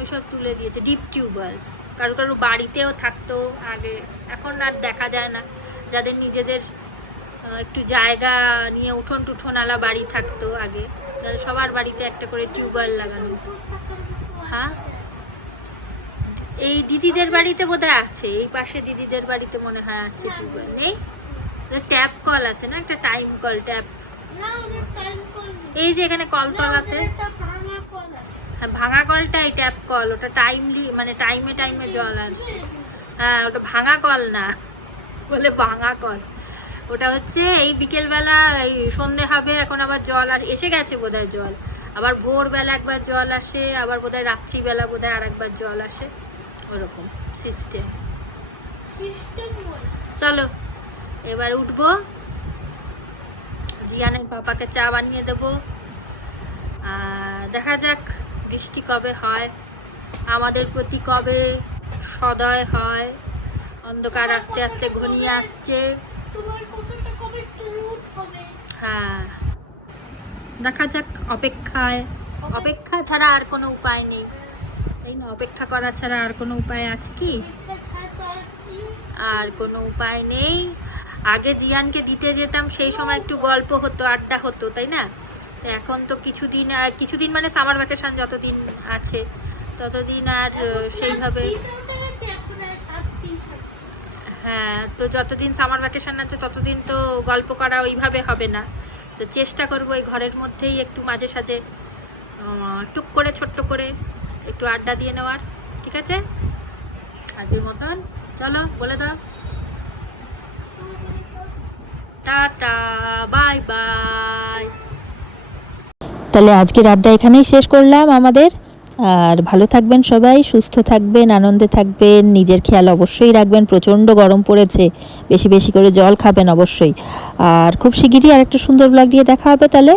ওইসব তুলে দিয়েছে। ডিপ টিউবওয়েল কারো কারো বাড়িতেও থাকতো আগে, এখন আর দেখা যায় না। যাদের নিজেদের একটু জায়গা নিয়ে উঠোন টুঠোনালা বাড়ি থাকতো আগে, তাদের সবার বাড়িতে একটা করে টিউবওয়েল লাগানো। হ্যাঁ, এই দিদিদের বাড়িতে বোধহয় আছে, এই পাশে দিদিদের বাড়িতে মনে হয় আছে টিউবওয়েল। নেই, ট্যাপ কল আছে না, একটা টাইম কল, ট্যাপ। এই যে এখানে কলতলাতে হ্যাঁ, ভাঙা কলটাই ট্যাপ কল, ওটা টাইমলি মানে টাইমে টাইমে জল আসে। হ্যাঁ, ওটা ভাঙা কল না, বলে ভাঙা কল। ওটা হচ্ছে এই বিকেলবেলা এই সন্ধে হবে, এখন আবার জল আর এসে গেছে বোধহয় জল, আবার ভোরবেলা একবার জল আসে, আবার বোধহয় রাত্রিবেলা বোধহয় আর একবার জল আসে, ওরকম সিস্টেম। চলো এবার উঠবো, জিয়ানের পাপাকে চা বানিয়ে দেবো, আর দেখা যাক বৃষ্টি কবে হয়, আমাদের প্রতি কবে সদয় হয়। অন্ধকার আস্তে আস্তে ঘনিয়ে আসছে। হ্যাঁ, দেখা যাক, অপেক্ষা ছাড়া আর কোনো উপায় নেই, তাই না? অপেক্ষা করা ছাড়া আর কোনো উপায় আছে কি? আর কোনো উপায় নেই। আগে জিয়ানকে দিতে যেতাম, সেই সময় একটু গল্প হতো, আড্ডা হতো, তাই না? এখন তো কিছুদিন মানে সামার ভ্যাকেশন যতদিন আছে ততদিন আর সেইভাবে, হ্যাঁ, তো যতদিন সামার ভ্যাকেশন আছে ততদিন তো গল্প করা ওইভাবে হবে না। তো চেষ্টা করবো এই ঘরের মধ্যেই একটু মাঝে সাঝে টুক করে ছোট্ট করে একটু আড্ডা দিয়ে নেওয়ার। ঠিক আছে, আজকের মতন চলো বলে দাও টাটা, বাই বাই। তাহলে আজকের আড্ডা এখানেই শেষ করলাম আমাদের। আর ভালো থাকবেন সবাই, সুস্থ থাকবেন, আনন্দে থাকবেন, নিজের খেয়াল অবশ্যই রাখবেন। প্রচণ্ড গরম পড়েছে, বেশি বেশি করে জল খাবেন অবশ্যই। আর খুব শিগগিরই আরেকটা সুন্দর ব্লগ দিয়ে দেখা হবে তাহলে।